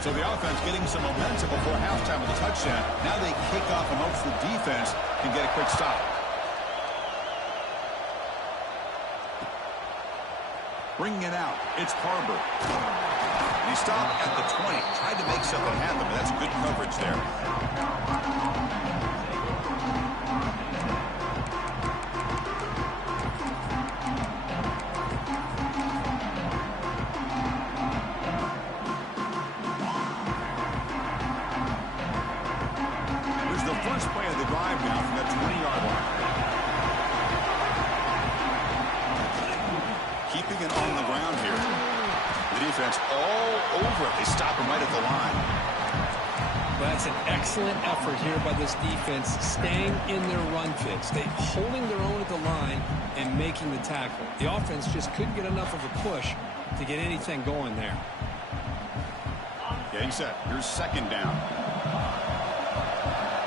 So the offense getting some momentum before halftime with a touchdown. Now they kick off and hopes the defense can get a quick stop. Bringing it out, it's Harbor. And he stopped at the 20. Tried to make something happen, but that's good coverage there. First play of the drive now from that 20-yard line. Keeping it on the ground here. The defense all over it. They stop him right at the line. Well, that's an excellent effort here by this defense, staying in their run fits. They holding their own at the line and making the tackle. The offense just couldn't get enough of a push to get anything going there. Getting set. Here's second down.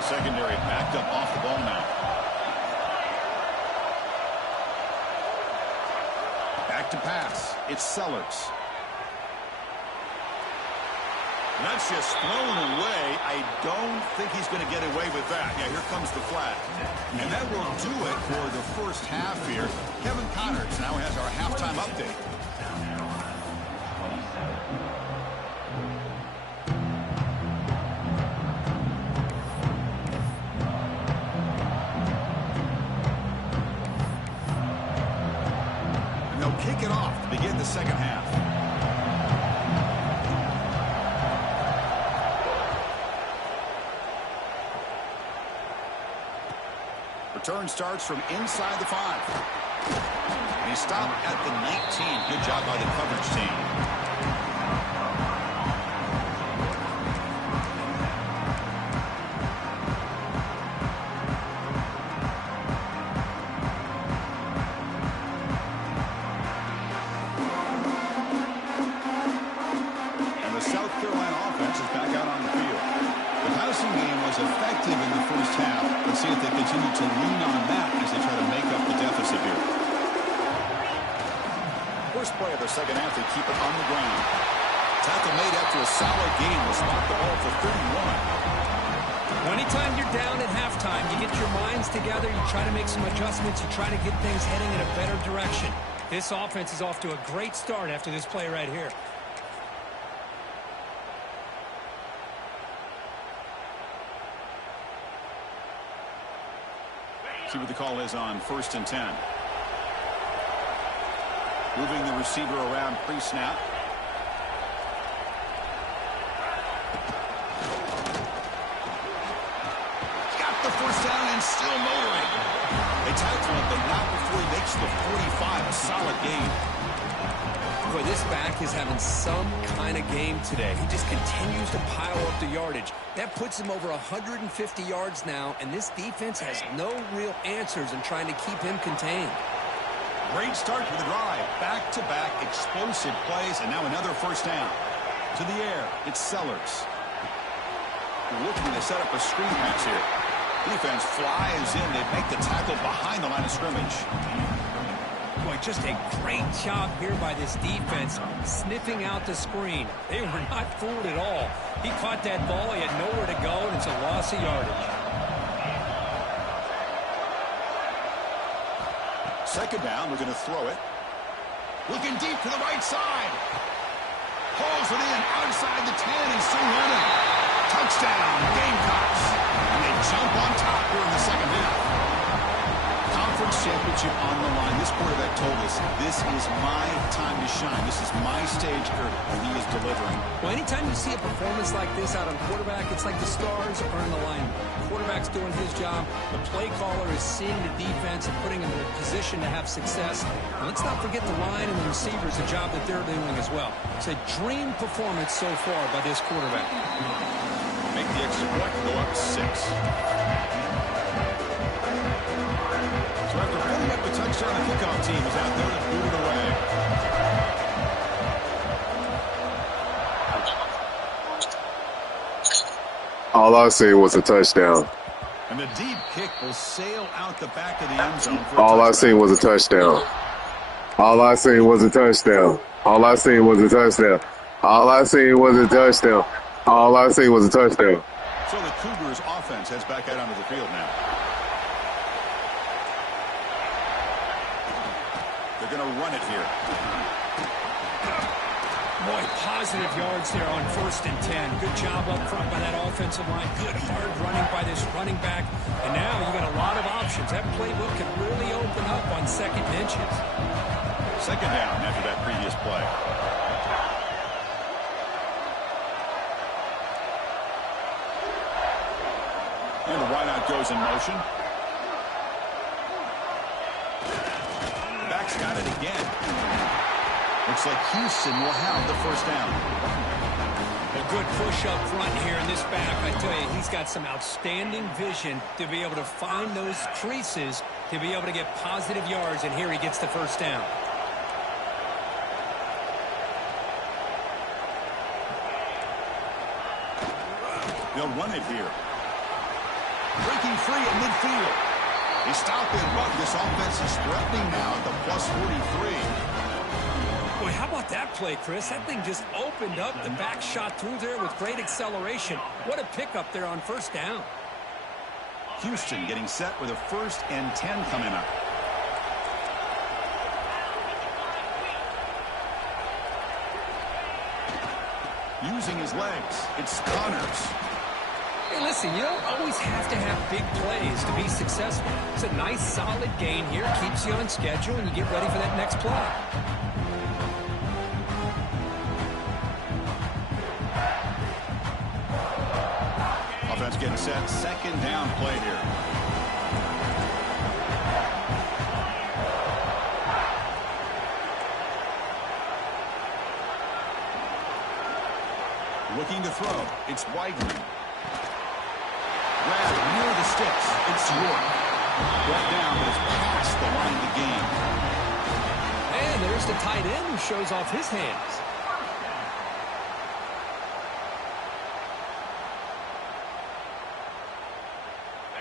Secondary backed up off the ball now. Back to pass. It's Sellers. That's just thrown away. I don't think he's going to get away with that. Yeah, here comes the flag. And that will do it for the first half here. Kevin Connors now has our halftime update. And they'll kick it off to begin the second half. Return starts from inside the 5. And he stopped at the 19. Good job by the coverage team. And the South Carolina offense is back out on the field. The passing game was effective in the first half. Let's see if they continue to lean on that as they try to make up the deficit here. First play of the second half, they keep it on the ground. Tackle made after a solid game. Will spot the ball for 31. Anytime you're down at halftime, you get your minds together, you try to make some adjustments, you try to get things heading in a better direction. This offense is off to a great start after this play right here. See what the call is on 1st and 10. Moving the receiver around pre-snap. Got the first down and still motoring. They tackle him, but not before he makes the 45. A solid gain. Boy, this back is having some kind of game today. He just continues to pile up the yardage. That puts him over 150 yards now, and this defense has no real answers in trying to keep him contained. Great start to the drive. Back-to-back explosive plays, and now another first down. To the air, it's Sellers. Looking to set up a screen pass here. Defense flies in. They make the tackle behind the line of scrimmage. Boy, just a great job here by this defense, sniffing out the screen. They were not fooled at all. He caught that ball, he had nowhere to go, and it's a loss of yardage. Second down, we're going to throw it. Looking deep to the right side. Pulls it in outside the 10. He's still running. Touchdown, Gamecocks. And they jump on top here in the second half. Conference championship on the line. This quarterback told us, this is my time to shine. This is my stage here, and he is delivering. Well, anytime you see a performance like this out on quarterback, it's like the stars are in alignment. The quarterback's doing his job. The play caller is seeing the defense and putting them in a position to have success. And let's not forget the line and the receivers, the job that they're doing as well. It's a dream performance so far by this quarterback. Make the extra point, go up 6. So after putting up the touchdown, the kickoff team is out there to boot it away. All I seen was a touchdown. And the deep kick will sail out the back of the end zone. All I seen was a touchdown. All I seen was a touchdown. All I seen was a touchdown. All I seen was a touchdown. All I seen was a touchdown. So the Cougars offense heads back out onto the field now. They're going to run it here. Boy, positive yards there on 1st and 10. Good job up front by that offensive line. Good hard running by this running back. And now you got a lot of options. That playbook can really open up on second and inches. Second down after that previous play. And the wideout goes in motion. Back's got it again. Looks like Houston will have the first down. A good push up front here in this back. I tell you, he's got some outstanding vision to be able to find those creases, to be able to get positive yards, and here he gets the first down. They'll run it here. Breaking free at midfield. They stop it, but this offense is threatening now at the plus 43. Boy, how about that play, Chris? That thing just opened up. The back shot through there with great acceleration. What a pickup there on first down. Houston getting set with a 1st and 10 coming up. Using his legs, it's Connors. Hey, listen, you don't always have to have big plays to be successful. It's a nice, solid gain here. Keeps you on schedule, and you get ready for that next play. Offense getting set. 2nd down play here. Looking to throw. It's Weidman. Grab near the sticks. It's York. Brought down, but it's past the line of the game. And there's the tight end who shows off his hands.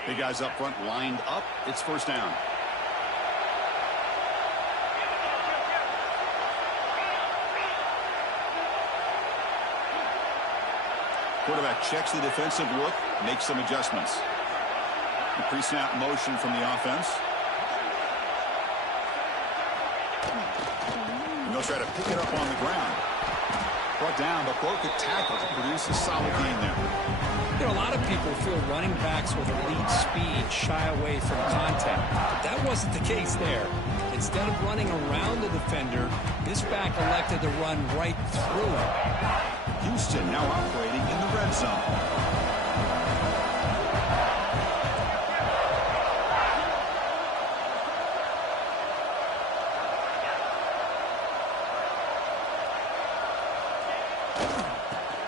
Big guys up front lined up. It's 1st down. Quarterback checks the defensive look, makes some adjustments. The pre-snap motion from the offense. And they'll try to pick it up on the ground. Brought down, but broke a tackle to produce a solid gain there. You know, a lot of people feel running backs with elite speed shy away from contact. But that wasn't the case there. Instead of running around the defender, this back elected to run right through him. Houston now operating in the red zone.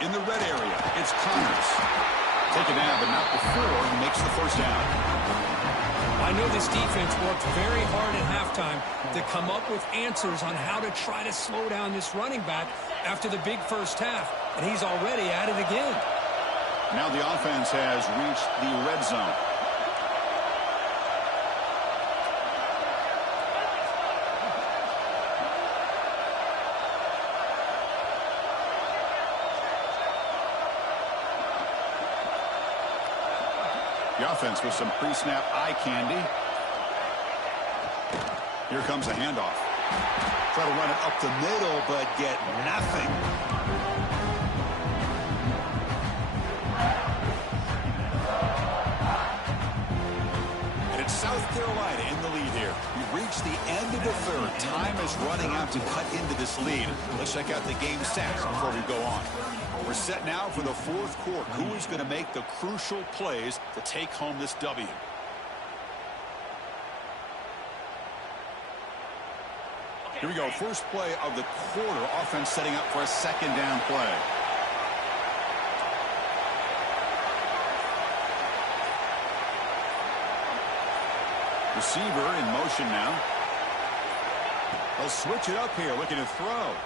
In the red area, it's Connors. Taken down, but not before he makes the 1st down. I know this defense worked very hard at halftime to come up with answers on how to try to slow down this running back after the big first half, and he's already at it again. Now the offense has reached the red zone. The offense with some pre-snap eye candy. Here comes a handoff. Try to run it up the middle, but get nothing. And it's South Carolina in the lead here. We've reached the end of the 3rd. Time is running out to cut into this lead. Let's check out the game stats before we go on. We're set now for the 4th quarter. Who is going to make the crucial plays to take home this W? Here we go. First play of the quarter. Offense setting up for a 2nd down play. Receiver in motion now. They'll switch it up here, looking to throw.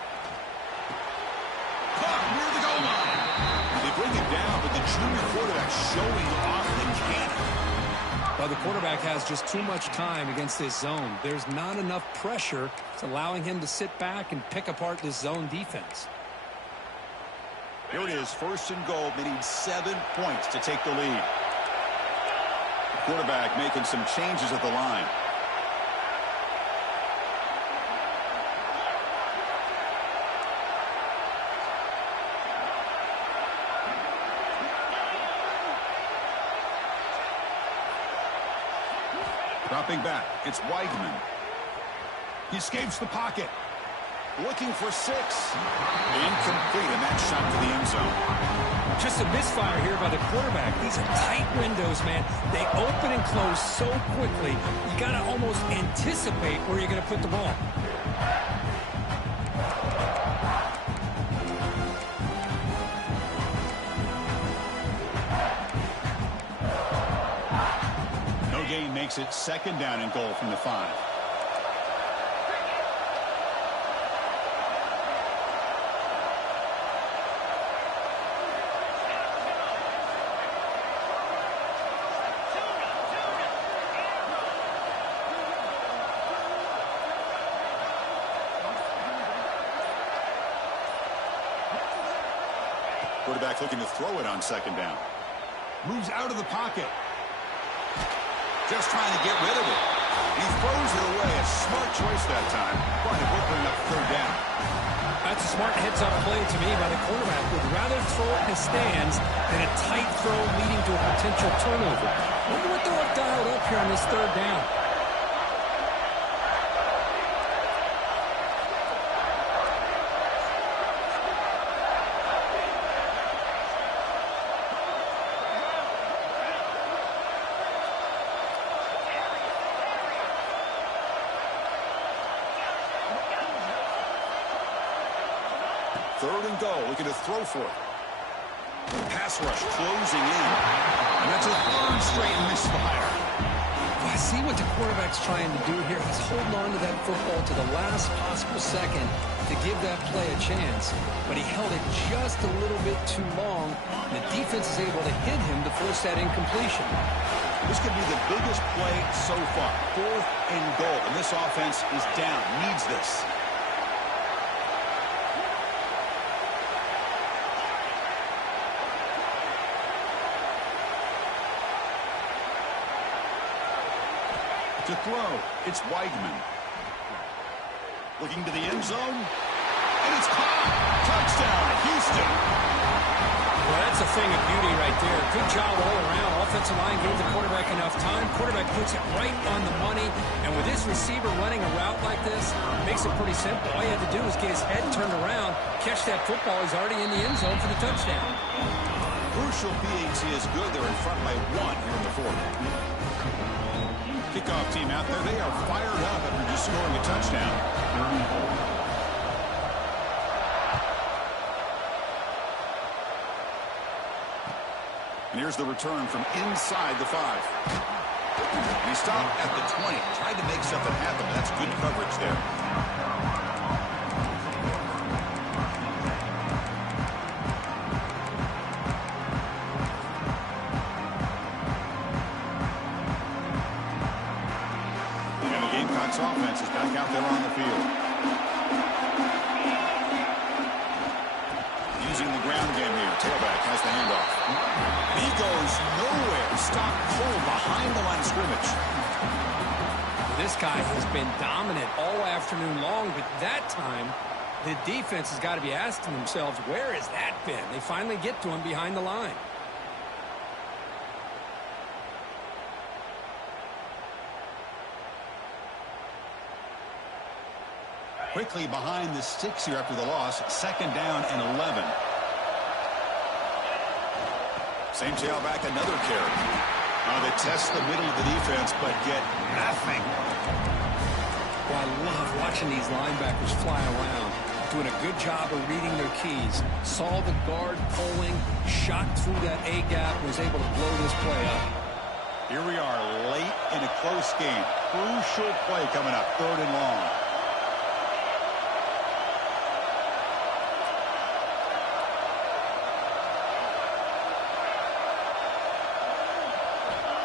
Caught near the goal line. They bring him down, but the junior quarterback showing off the cannon. Well, the quarterback has just too much time against this zone. There's not enough pressure. It's allowing him to sit back and pick apart this zone defense. Here it is, 1st and goal. They need 7 points to take the lead. The quarterback making some changes at the line. Dropping back, it's Weidman. He escapes the pocket. Looking for 6. Incomplete, and that shot to the end zone. Just a misfire here by the quarterback. These are tight windows, man. They open and close so quickly, you got to almost anticipate where you're going to put the ball. No gain makes it 2nd down and goal from the 5. Quarterback looking to throw it on second down. Moves out of the pocket. Just trying to get rid of it. He throws it away. A smart choice that time. But it will bring up third down. That's a smart heads-up play to me by the quarterback. Would rather throw it in the stands than a tight throw leading to a potential turnover. Wonder what they'll have dialed up here on this third down. Third and goal, looking to throw for it. Pass rush closing in. And that's a third straight misfire. Well, I see what the quarterback's trying to do here. He's holding on to that football to the last possible second to give that play a chance. But he held it just a little bit too long. And the defense is able to hit him to force that incompletion. This could be the biggest play so far. Fourth and goal. And this offense is down. Needs this. To throw, it's Weidman. Looking to the end zone, and it's caught. Touchdown, Houston. Well, that's a thing of beauty right there. Good job all around. Offensive line gave the quarterback enough time. Quarterback puts it right on the money. And with this receiver running a route like this, makes it pretty simple. All you have to do is get his head turned around, catch that football. He's already in the end zone for the touchdown. Crucial PAT is good. They're in front by 1 here in the fourth. Kickoff team out there. They are fired up after just scoring a touchdown. And here's the return from inside the 5. And he stopped at the 20. Tried to make something happen. That's good coverage there. Offense is back out there on the field. Using the ground game here. Tailback has the handoff. He goes nowhere. Stopped cold behind the line of scrimmage. This guy has been dominant all afternoon long, but that time, the defense has got to be asking themselves, where has that been? They finally get to him behind the line. Quickly behind the 6 here after the loss. Second down and 11. Same tailback, another carry. They test the middle of the defense, but get nothing. Well, I love watching these linebackers fly around. Doing a good job of reading their keys. Saw the guard pulling, shot through that A-gap, was able to blow this play up. Here we are, late in a close game. Crucial play coming up, third and long.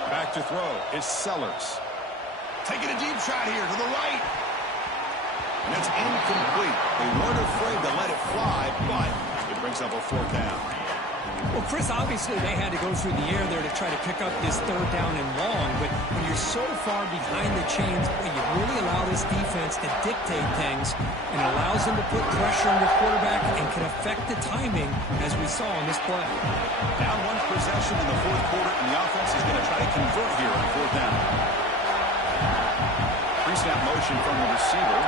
Back to throw is Sellers. Taking a deep shot here to the right. And it's incomplete. They weren't afraid to let it fly, but it brings up a fourth down. Well, Chris, obviously they had to go through the air there to try to pick up this third down and long, but when you're so far behind the chains, you really allow this defense to dictate things and allows them to put pressure on the quarterback and can affect the timing, as we saw on this play. Down one possession in the fourth quarter, and the offense is going to try to convert here on fourth down. Pre-snap motion from the receiver.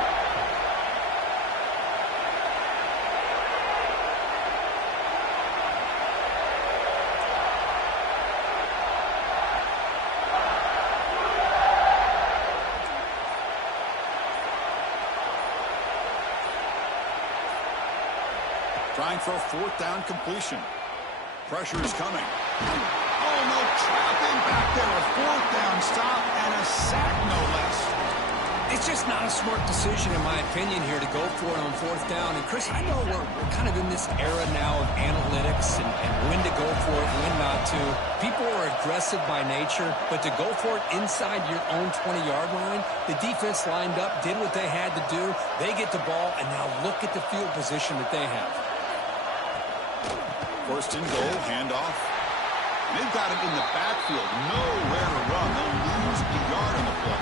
Trying for a fourth down completion. Pressure is coming. Oh, no, trapping back there. A fourth down stop and a sack, no less. It's just not a smart decision, in my opinion, here to go for it on fourth down. And, Chris, I know we're kind of in this era now of analytics and when to go for it, when not to. People are aggressive by nature, but to go for it inside your own 20-yard line, the defense lined up, did what they had to do. They get the ball, and now look at the field position that they have. First and goal, handoff. They've got it in the backfield. Nowhere to run. They'll lose a yard on the play.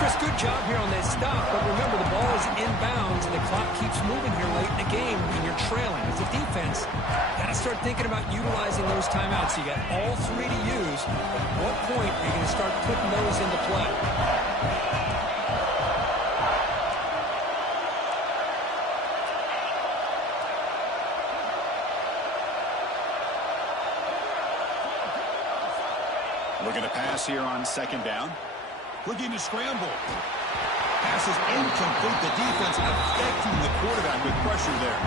Chris, good job here on this stop, but remember the ball is inbounds and the clock keeps moving here late in the game and you're trailing. As a defense, got to start thinking about utilizing those timeouts. You got all three to use, but at what point are you going to start putting those into play? Looking to pass here on second down. Looking to scramble. Pass is incomplete. The defense affecting the quarterback with pressure there.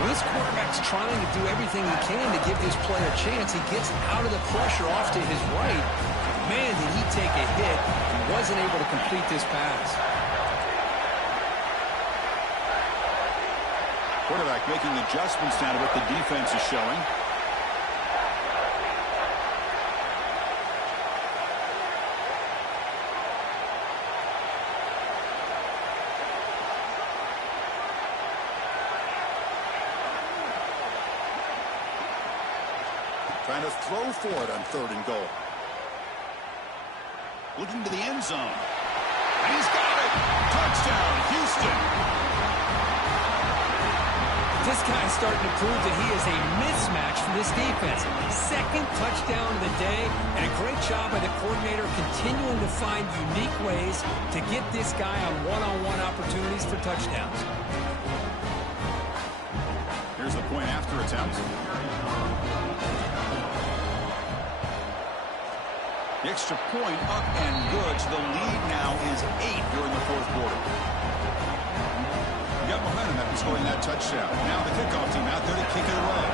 Well, this quarterback's trying to do everything he can to give this player a chance. He gets out of the pressure off to his right. Man, did he take a hit. He wasn't able to complete this pass. Quarterback making adjustments now to what the defense is showing. Trying to throw for it on third and goal. Looking to the end zone. And he's got it! Touchdown, Houston! This guy's starting to prove that he is a mismatch for this defense. Second touchdown of the day, and a great job by the coordinator continuing to find unique ways to get this guy on one-on-one opportunities for touchdowns. Here's the point after attempt. The extra point up and good, so the lead now is 8 during the fourth quarter. You got momentum after scoring that touchdown. Now the kickoff team out there to kick it away.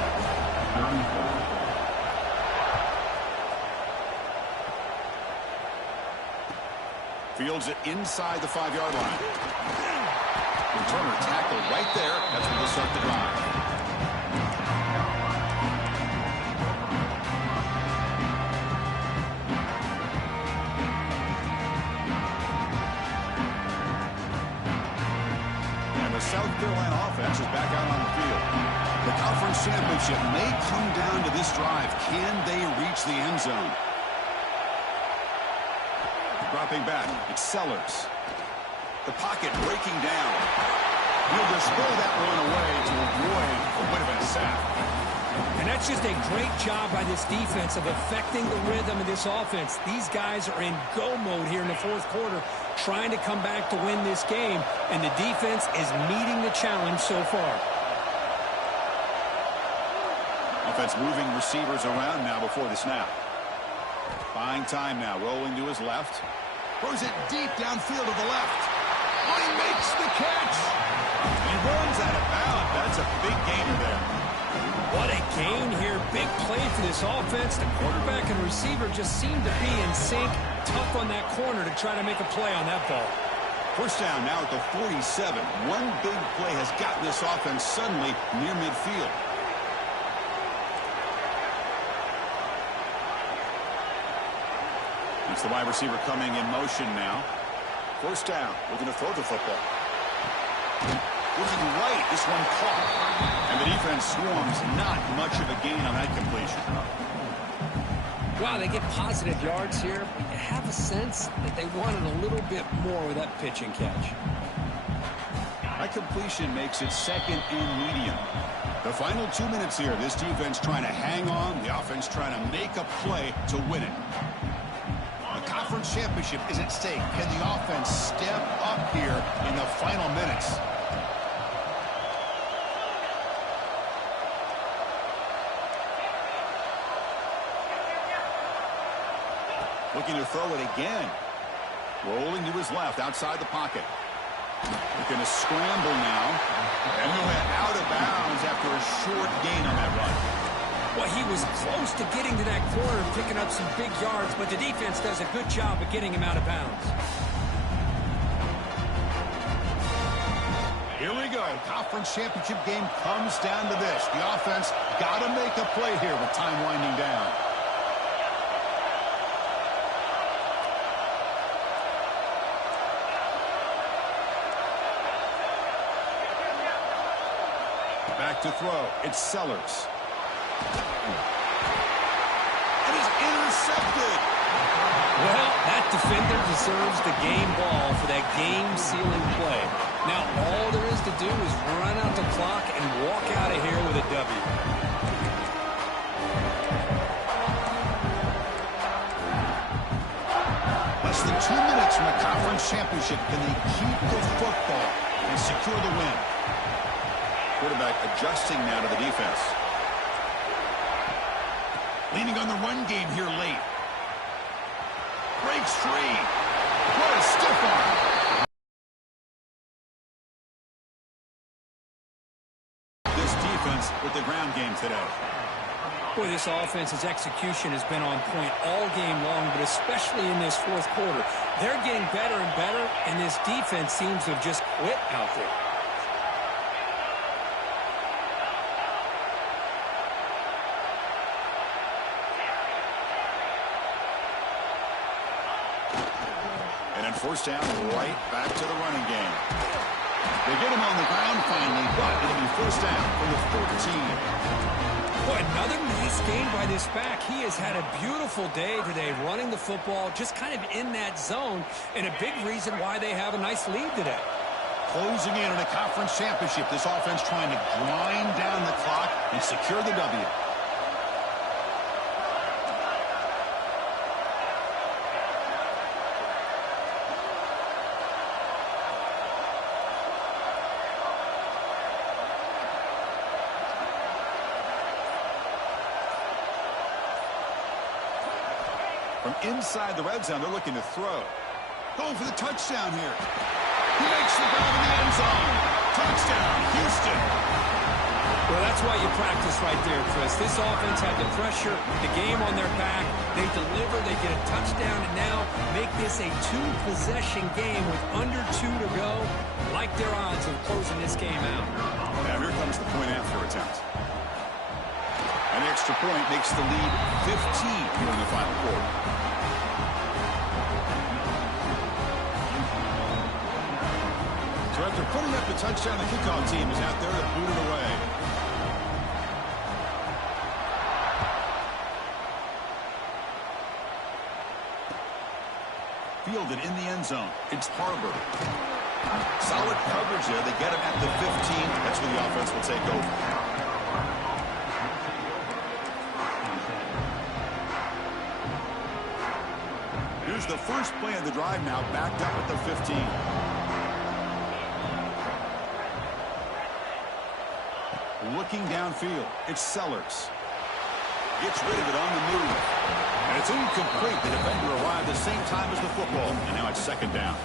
Fields it inside the 5-yard line. Returner tackled right there. That's where they'll start the drive. South Carolina offense is back out on the field. The conference championship may come down to this drive. Can they reach the end zone? Dropping back, it's Sellers. The pocket breaking down. He'll just throw that one away to avoid what would have been a sack. And that's just a great job by this defense of affecting the rhythm of this offense. These guys are in go mode here in the fourth quarter, trying to come back to win this game, and the defense is meeting the challenge so far. Offense moving receivers around now before the snap. Buying time now, rolling to his left. Throws it deep downfield to the left. Oh, he makes the catch. He runs out of bounds. That's a big gainer there. What a gain here. Big play for this offense. The quarterback and receiver just seem to be in sync. Tough on that corner to try to make a play on that ball. First down now at the 47. One big play has gotten this offense suddenly near midfield. It's the wide receiver coming in motion now. First down. Looking to throw the football. Looking right. This one caught. And the defense swarms. Not much of a gain on that completion. Wow, they get positive yards here. But you have a sense that they wanted a little bit more with that pitch and catch. That completion makes it second and medium. The final 2 minutes here. This defense trying to hang on. The offense trying to make a play to win it. The conference championship is at stake. Can the offense step up here in the final minutes? Looking to throw it again. Rolling to his left, outside the pocket. Looking to scramble now. And he'll head out of bounds after a short gain on that run. Well, he was close to getting to that corner and picking up some big yards, but the defense does a good job of getting him out of bounds. Here we go. Conference championship game comes down to this. The offense got to make a play here with time winding down. Back to throw. It's Sellers. It is intercepted. Well, that defender deserves the game ball for that game-sealing play. Now, all there is to do is run out the clock and walk out of here with a W. Less than 2 minutes from a conference championship. Can they keep the football and secure the win? Quarterback adjusting now to the defense. Leaning on the run game here late. Breaks free. What a stiff arm. This defense with the ground game today. Boy, this offense's execution has been on point all game long, but especially in this fourth quarter. They're getting better and better, and this defense seems to have just quit out there. And then first down, right back to the running game. They get him on the ground finally, but it'll be first down from the 14. Boy, another nice game by this back. He has had a beautiful day today running the football, just kind of in that zone, and a big reason why they have a nice lead today. Closing in on a conference championship, this offense trying to grind down the clock and secure the W. From inside the red zone, they're looking to throw. Going for the touchdown here. He makes the grab in the end zone. Touchdown, Houston. Well, that's why you practice right there, Chris. This offense had the pressure, the game on their back. They deliver, they get a touchdown, and now make this a two-possession game with under 2 to go. Like their odds of closing this game out. Now here comes the point after attempt. An extra point makes the lead 15 here in the final quarter. So after putting up the touchdown, the kickoff team is out there to boot it away. Fielded in the end zone. It's Harbor. Solid coverage there. They get him at the 15. That's where the offense will take over. Here's the first play of the drive now, backed up at the 15. Looking downfield, it's Sellers. Gets rid of it on the move. And it's incomplete. The defender arrived the same time as the football, and now it's second down.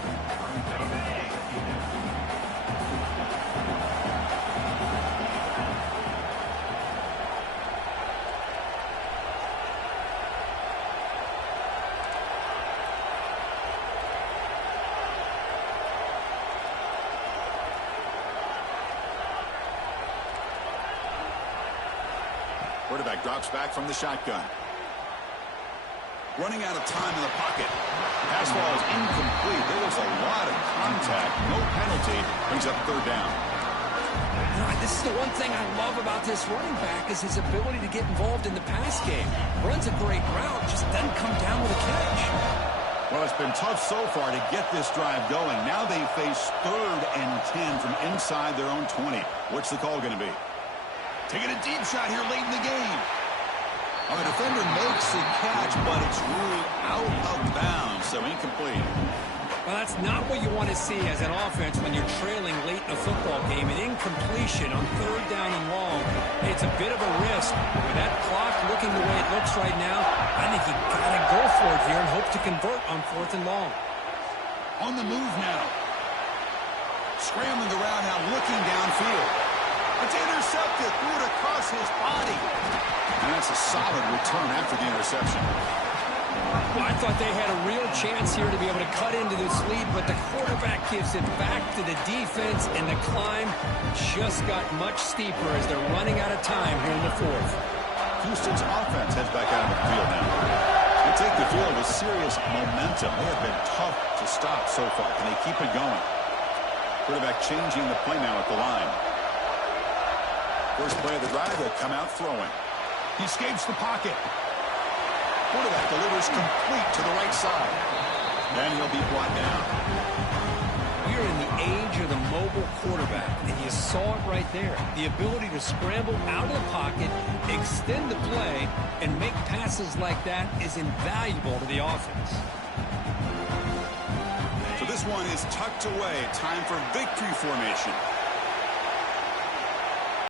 Quarterback drops back from the shotgun. Running out of time in the pocket. Pass ball is incomplete. There was a lot of contact. No penalty. Brings up third down. This is the one thing I love about this running back is his ability to get involved in the pass game. Runs a great route, just doesn't come down with a catch. Well, it's been tough so far to get this drive going. Now they face 3rd and 10 from inside their own 20. What's the call going to be? Taking a deep shot here late in the game. Well, the defender makes the catch, but it's ruled out of bounds, so incomplete. Well, that's not what you want to see as an offense when you're trailing late in a football game. An incompletion on 3rd down and long. It's a bit of a risk. With that clock looking the way it looks right now, I think you got to go for it here and hope to convert on 4th and long. On the move now. Scrambling around now, looking downfield. It's intercepted, threw it across his body. And that's a solid return after the interception. Well, I thought they had a real chance here to be able to cut into this lead, but the quarterback gives it back to the defense, and the climb just got much steeper as they're running out of time here in the 4th. Houston's offense heads back out of the field now. They take the field with serious momentum. They have been tough to stop so far. Can they keep it going? Quarterback changing the play now at the line. First play of the drive, he'll come out throwing. He escapes the pocket. Quarterback delivers complete to the right side. Then he'll be brought down. We're in the age of the mobile quarterback, and you saw it right there. The ability to scramble out of the pocket, extend the play, and make passes like that is invaluable to the offense. So this one is tucked away. Time for victory formation.